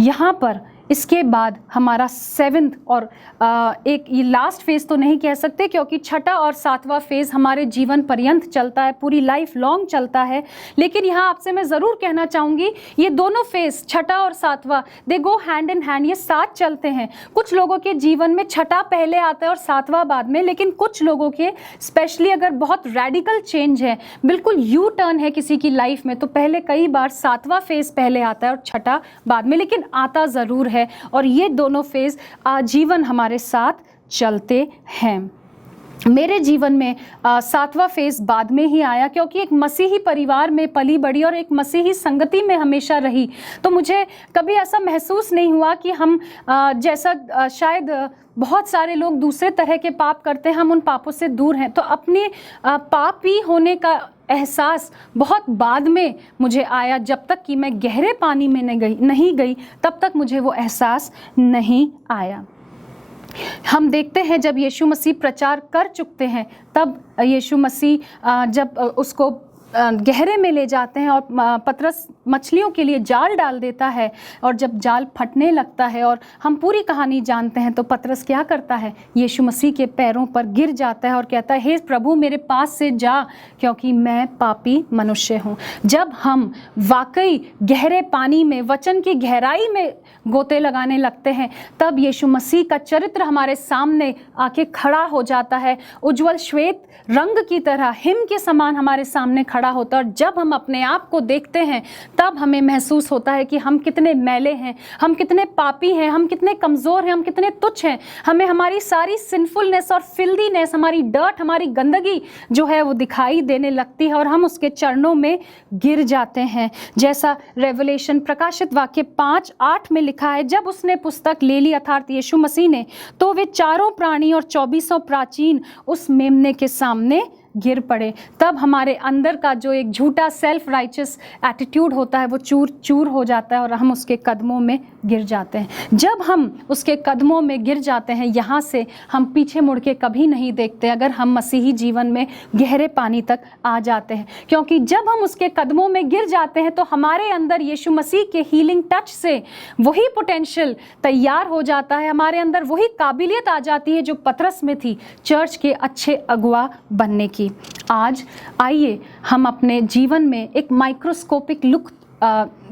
यहाँ पर इसके बाद हमारा 7th और एक ये लास्ट फेज़ तो नहीं कह सकते, क्योंकि 6ठा और 7वां फेज़ हमारे जीवन पर्यंत चलता है, पूरी लाइफ लॉन्ग चलता है। लेकिन यहाँ आपसे मैं ज़रूर कहना चाहूँगी, ये दोनों फेज़ 6ठा और 7वां दे गो हैंड इन हैंड, ये साथ चलते हैं। कुछ लोगों के जीवन में 6ठा पहले आता है और 7वां बाद में, लेकिन कुछ लोगों के स्पेशली अगर बहुत रेडिकल चेंज है, बिल्कुल यू टर्न है किसी की लाइफ में, तो पहले कई बार 7वां फेज़ पहले आता है और 6ठा बाद में, लेकिन आता ज़रूर है। है और ये दोनों फेज़ आजीवन हमारे साथ चलते हैं। मेरे जीवन में 7वां फेज़ बाद में ही आया, क्योंकि एक मसीही परिवार में पली बड़ी और एक मसीही संगति में हमेशा रही, तो मुझे कभी ऐसा महसूस नहीं हुआ कि हम जैसा शायद बहुत सारे लोग दूसरे तरह के पाप करते हैं, हम उन पापों से दूर हैं। तो अपने पापी होने का एहसास बहुत बाद में मुझे आया। जब तक कि मैं गहरे पानी में नहीं गई तब तक मुझे वो एहसास नहीं आया। हम देखते हैं जब यीशु मसीह प्रचार कर चुकते हैं, तब यीशु मसीह जब उसको गहरे में ले जाते हैं और पतरस मछलियों के लिए जाल डाल देता है, और जब जाल फटने लगता है और हम पूरी कहानी जानते हैं, तो पतरस क्या करता है, यीशु मसीह के पैरों पर गिर जाता है और कहता है, हे प्रभु मेरे पास से जा, क्योंकि मैं पापी मनुष्य हूँ। जब हम वाकई गहरे पानी में, वचन की गहराई में गोते लगाने लगते हैं, तब यीशु मसीह का चरित्र हमारे सामने आके खड़ा हो जाता है, उज्जवल श्वेत रंग की तरह, हिम के समान हमारे सामने खड़ा होता है। और जब हम अपने आप को देखते हैं, तब हमें महसूस होता है कि हम कितने मैले हैं, हम कितने पापी हैं, हम कितने कमज़ोर हैं, हम कितने तुच्छ हैं। हमें हमारी सारी सिंफुलनेस और फिल्दीनेस, हमारी डर्ट, हमारी गंदगी जो है वो दिखाई देने लगती है और हम उसके चरणों में गिर जाते हैं। जैसा रेवलेशन प्रकाशित वाक्य 5:8 में लिखा है, जब उसने पुस्तक ले ली, अर्थात यीशु मसीह ने, तो वे चारों प्राणी और 24 प्राचीन उस मेमने के सामने गिर पड़े। तब हमारे अंदर का जो एक झूठा सेल्फ राइचस एटीट्यूड होता है वो चूर चूर हो जाता है और हम उसके कदमों में गिर जाते हैं। जब हम उसके कदमों में गिर जाते हैं, यहाँ से हम पीछे मुड़ के कभी नहीं देखते अगर हम मसीही जीवन में गहरे पानी तक आ जाते हैं, क्योंकि जब हम उसके कदमों में गिर जाते हैं तो हमारे अंदर यीशु मसीह के हीलिंग टच से वही पोटेंशियल तैयार हो जाता है, हमारे अंदर वही काबिलियत आ जाती है जो पतरस में थी, चर्च के अच्छे अगुआ बनने की। आज आइए हम अपने जीवन में एक माइक्रोस्कोपिक लुक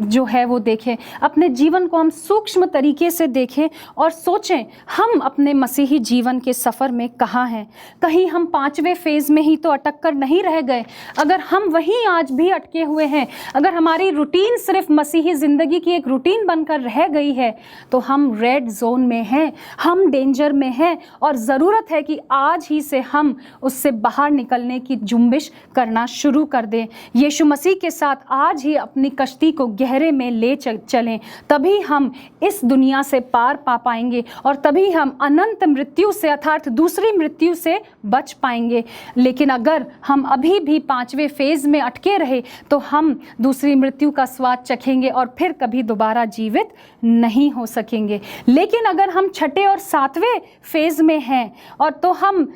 जो है वो देखें, अपने जीवन को हम सूक्ष्म तरीके से देखें और सोचें हम अपने मसीही जीवन के सफ़र में कहाँ हैं। कहीं हम 5वें फेज़ में ही तो अटक कर नहीं रह गए। अगर हम वहीं आज भी अटके हुए हैं, अगर हमारी रूटीन सिर्फ मसीही ज़िंदगी की एक रूटीन बनकर रह गई है, तो हम रेड जोन में हैं, हम डेंजर में हैं और ज़रूरत है कि आज ही से हम उससे बाहर निकलने की जुम्बिश करना शुरू कर दें। यीशु मसीह के साथ आज ही अपनी कश्ती को गहरे में ले चलें, तभी हम इस दुनिया से पार पा पाएंगे और तभी हम अनंत मृत्यु से, अर्थात दूसरी मृत्यु से बच पाएंगे। लेकिन अगर हम अभी भी 5वें फेज़ में अटके रहे तो हम दूसरी मृत्यु का स्वाद चखेंगे और फिर कभी दोबारा जीवित नहीं हो सकेंगे। लेकिन अगर हम 6ठे और 7वें फेज़ में हैं और तो हम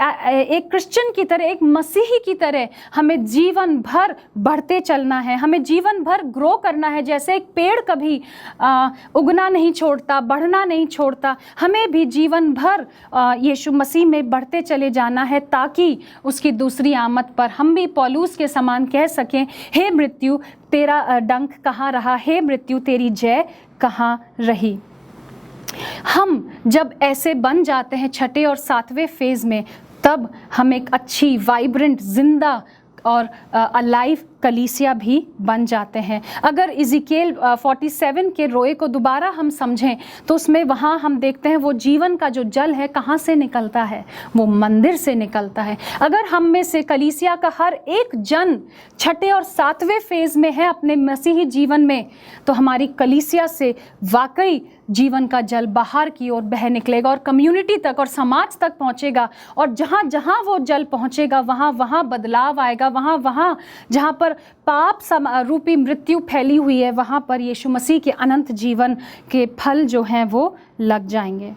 एक क्रिश्चियन की तरह, एक मसीही की तरह हमें जीवन भर बढ़ते चलना है, हमें जीवन भर ग्रो करना है। जैसे एक पेड़ कभी उगना नहीं छोड़ता, बढ़ना नहीं छोड़ता, हमें भी जीवन भर यीशु मसीह में बढ़ते चले जाना है, ताकि उसकी दूसरी आमद पर हम भी पौलुस के समान कह सकें, हे मृत्यु तेरा डंक कहाँ रहा, हे मृत्यु तेरी जय कहाँ रही। हम जब ऐसे बन जाते हैं 6ठे और 7वें फेज़ में, तब हम एक अच्छी, वाइब्रेंट, जिंदा और अलाइव कलीसिया भी बन जाते हैं। अगर इज़िकेल 47 के रोए को दोबारा हम समझें तो उसमें वहाँ हम देखते हैं वो जीवन का जो जल है कहाँ से निकलता है, वो मंदिर से निकलता है। अगर हम में से कलीसिया का हर एक जन 6ठे और 7वें फेज़ में है अपने मसीही जीवन में, तो हमारी कलीसिया से वाकई जीवन का जल बाहर की ओर बह निकलेगा और कम्युनिटी तक और समाज तक पहुँचेगा। और जहाँ जहाँ वो जल पहुँचेगा वहाँ वहाँ बदलाव आएगा, वहाँ वहाँ जहाँ पर पाप रूपी मृत्यु फैली हुई है, वहाँ पर यीशु मसीह के अनंत जीवन के फल जो हैं वो लग जाएंगे।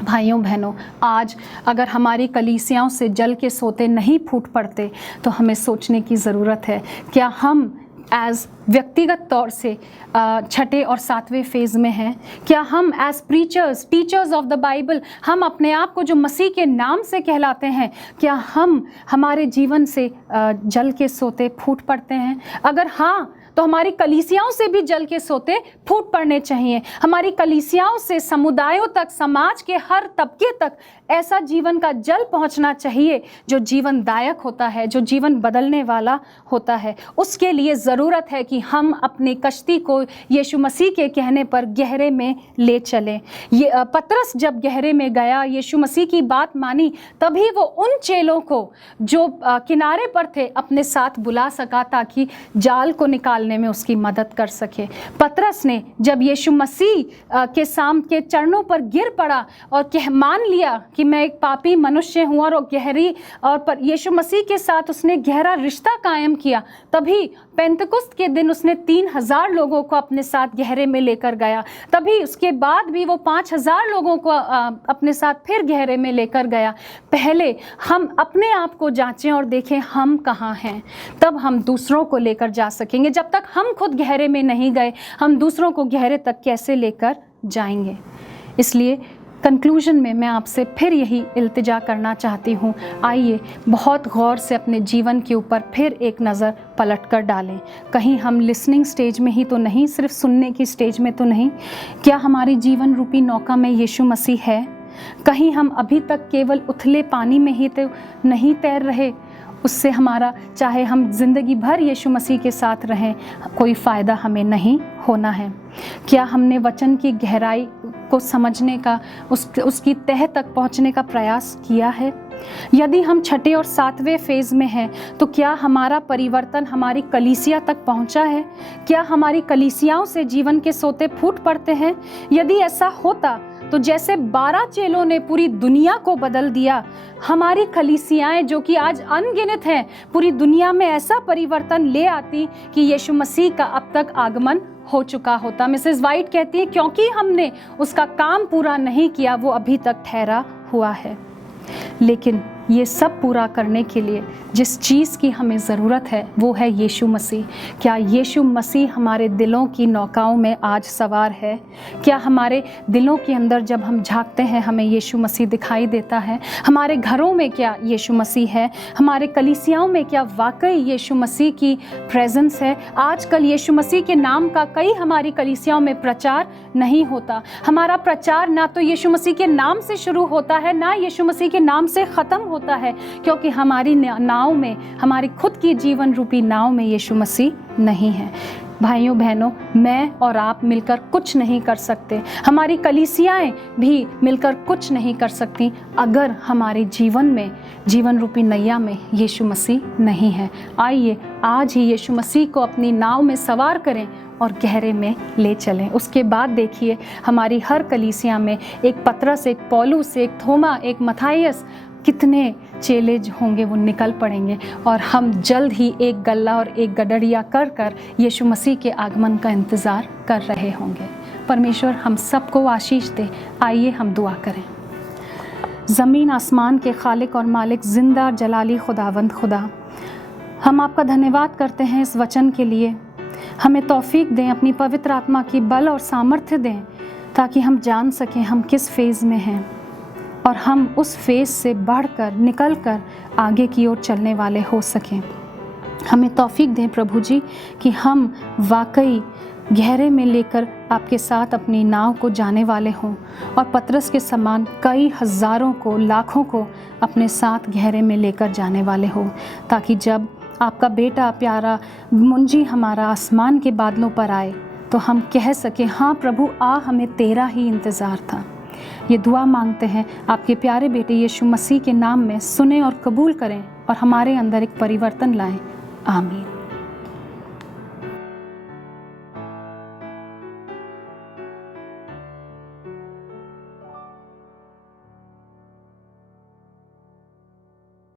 भाइयों बहनों, आज अगर हमारी कलीसियाओं से जल के सोते नहीं फूट पड़ते तो हमें सोचने की ज़रूरत है, क्या हम एज़ व्यक्तिगत तौर से 6ठे और 7वें फेज़ में हैं? क्या हम as preachers, teachers of the Bible, हम अपने आप को जो मसीह के नाम से कहलाते हैं, क्या हम हमारे जीवन से जल के सोते फूट पड़ते हैं? अगर हाँ, तो हमारी कलीसियाओं से भी जल के सोते फूट पड़ने चाहिए। हमारी कलीसियाओं से समुदायों तक, समाज के हर तबके तक ऐसा जीवन का जल पहुंचना चाहिए जो जीवनदायक होता है, जो जीवन बदलने वाला होता है। उसके लिए ज़रूरत है कि हम अपनी कश्ती को यीशु मसीह के कहने पर गहरे में ले चलें। ये पतरस जब गहरे में गया, यीशु मसीह की बात मानी, तभी वो उन चेलों को जो किनारे पर थे अपने साथ बुला सका ताकि जाल को निकालने में उसकी मदद कर सके। पतरस ने जब यीशु मसीह के चरणों पर गिर पड़ा और मान लिया कि मैं एक पापी मनुष्य हूँ और यीशु मसीह के साथ उसने गहरा रिश्ता कायम किया, तभी पेंतकुस्त के दिन उसने 3000 लोगों को अपने साथ गहरे में लेकर गया। तभी उसके बाद भी वो 5000 लोगों को अपने साथ फिर गहरे में लेकर गया। पहले हम अपने आप को जांचें और देखें हम कहाँ हैं, तब हम दूसरों को लेकर जा सकेंगे। जब तक हम खुद गहरे में नहीं गए, हम दूसरों को गहरे तक कैसे लेकर जाएंगे। इसलिए कंक्लूजन में मैं आपसे फिर यही इल्तिजा करना चाहती हूँ, आइए बहुत गौर से अपने जीवन के ऊपर फिर एक नज़र पलट कर डालें। कहीं हम लिसनिंग स्टेज में ही तो नहीं, सिर्फ सुनने की स्टेज में तो नहीं। क्या हमारी जीवन रूपी नौका में यीशु मसीह है? कहीं हम अभी तक केवल उथले पानी में ही तो नहीं तैर रहे? उससे हमारा, चाहे हम ज़िंदगी भर यीशु मसीह के साथ रहें, कोई फ़ायदा हमें नहीं होना है। क्या हमने वचन की गहराई को समझने का, उसकी तह तक पहुंचने का प्रयास किया है? यदि हम 6ठे और 7वें फेज़ में हैं, तो क्या हमारा परिवर्तन हमारी कलीसिया तक पहुंचा है? क्या हमारी कलीसियाओं से जीवन के सोते फूट पड़ते हैं? यदि ऐसा होता तो जैसे 12 चेलों ने पूरी दुनिया को बदल दिया, हमारी कलीसियाएं जो कि आज अनगिनत हैं, पूरी दुनिया में ऐसा परिवर्तन ले आती कि यीशु मसीह का अब तक आगमन हो चुका होता। मिसेस वाइट कहती है, क्योंकि हमने उसका काम पूरा नहीं किया, वो अभी तक ठहरा हुआ है। लेकिन ये सब पूरा करने के लिए जिस चीज़ की हमें ज़रूरत है वो है यीशु मसीह। क्या यीशु मसीह हमारे दिलों की नौकाओं में आज सवार है? क्या हमारे दिलों के अंदर जब हम झांकते हैं हमें यीशु मसीह दिखाई देता है? हमारे घरों में क्या यीशु मसीह है? हमारे कलीसियाओं में क्या वाकई यीशु मसीह की प्रेजेंस है? आजकल यीशु मसीह के नाम का कई हमारी कलीसियाओं में प्रचार नहीं होता। हमारा प्रचार ना तो यीशु मसीह के नाम से शुरू होता है, ना यीशु मसीह के नाम से ख़त्म होता है, क्योंकि हमारी नाव में, हमारी खुद की जीवन रूपी नाव में यीशु मसीह नहीं है। भाइयों बहनों, मैं और आप मिलकर कुछ नहीं कर सकते, हमारी कलीसियाएं भी मिलकर कुछ नहीं कर सकती अगर हमारे जीवन में, जीवन रूपी नैया में यीशु मसीह नहीं है। आइए आज ही यीशु मसीह को अपनी नाव में सवार करें और गहरे में ले चलें। उसके बाद देखिए हमारी हर कलीसिया में एक पतरस, एक पौलुस, एक थोमा, एक मथाइयस, कितने चेले होंगे वो निकल पड़ेंगे और हम जल्द ही एक गल्ला और एक गडरिया कर कर यीशु मसीह के आगमन का इंतज़ार कर रहे होंगे। परमेश्वर हम सबको आशीष दे। आइए हम दुआ करें। ज़मीन आसमान के खालिक और मालिक, जिंदा जलाली खुदावंद खुदा, हम आपका धन्यवाद करते हैं इस वचन के लिए। हमें तौफीक दें, अपनी पवित्र आत्मा की बल और सामर्थ्य दें ताकि हम जान सकें हम किस फेज़ में हैं और हम उस फेज़ से बढ़कर, निकल कर आगे की ओर चलने वाले हो सकें। हमें तौफीक दें प्रभु जी कि हम वाकई गहरे में लेकर आपके साथ अपनी नाव को जाने वाले हों और पतरस के समान कई हज़ारों को, लाखों को अपने साथ गहरे में लेकर जाने वाले हों, ताकि जब आपका बेटा प्यारा मुंजी हमारा आसमान के बादलों पर आए तो हम कह सकें, हाँ प्रभु आ, हमें तेरा ही इंतज़ार था। ये दुआ मांगते हैं आपके प्यारे बेटे यीशु मसीह के नाम में, सुने और कबूल करें और हमारे अंदर एक परिवर्तन लाएं। आमीन।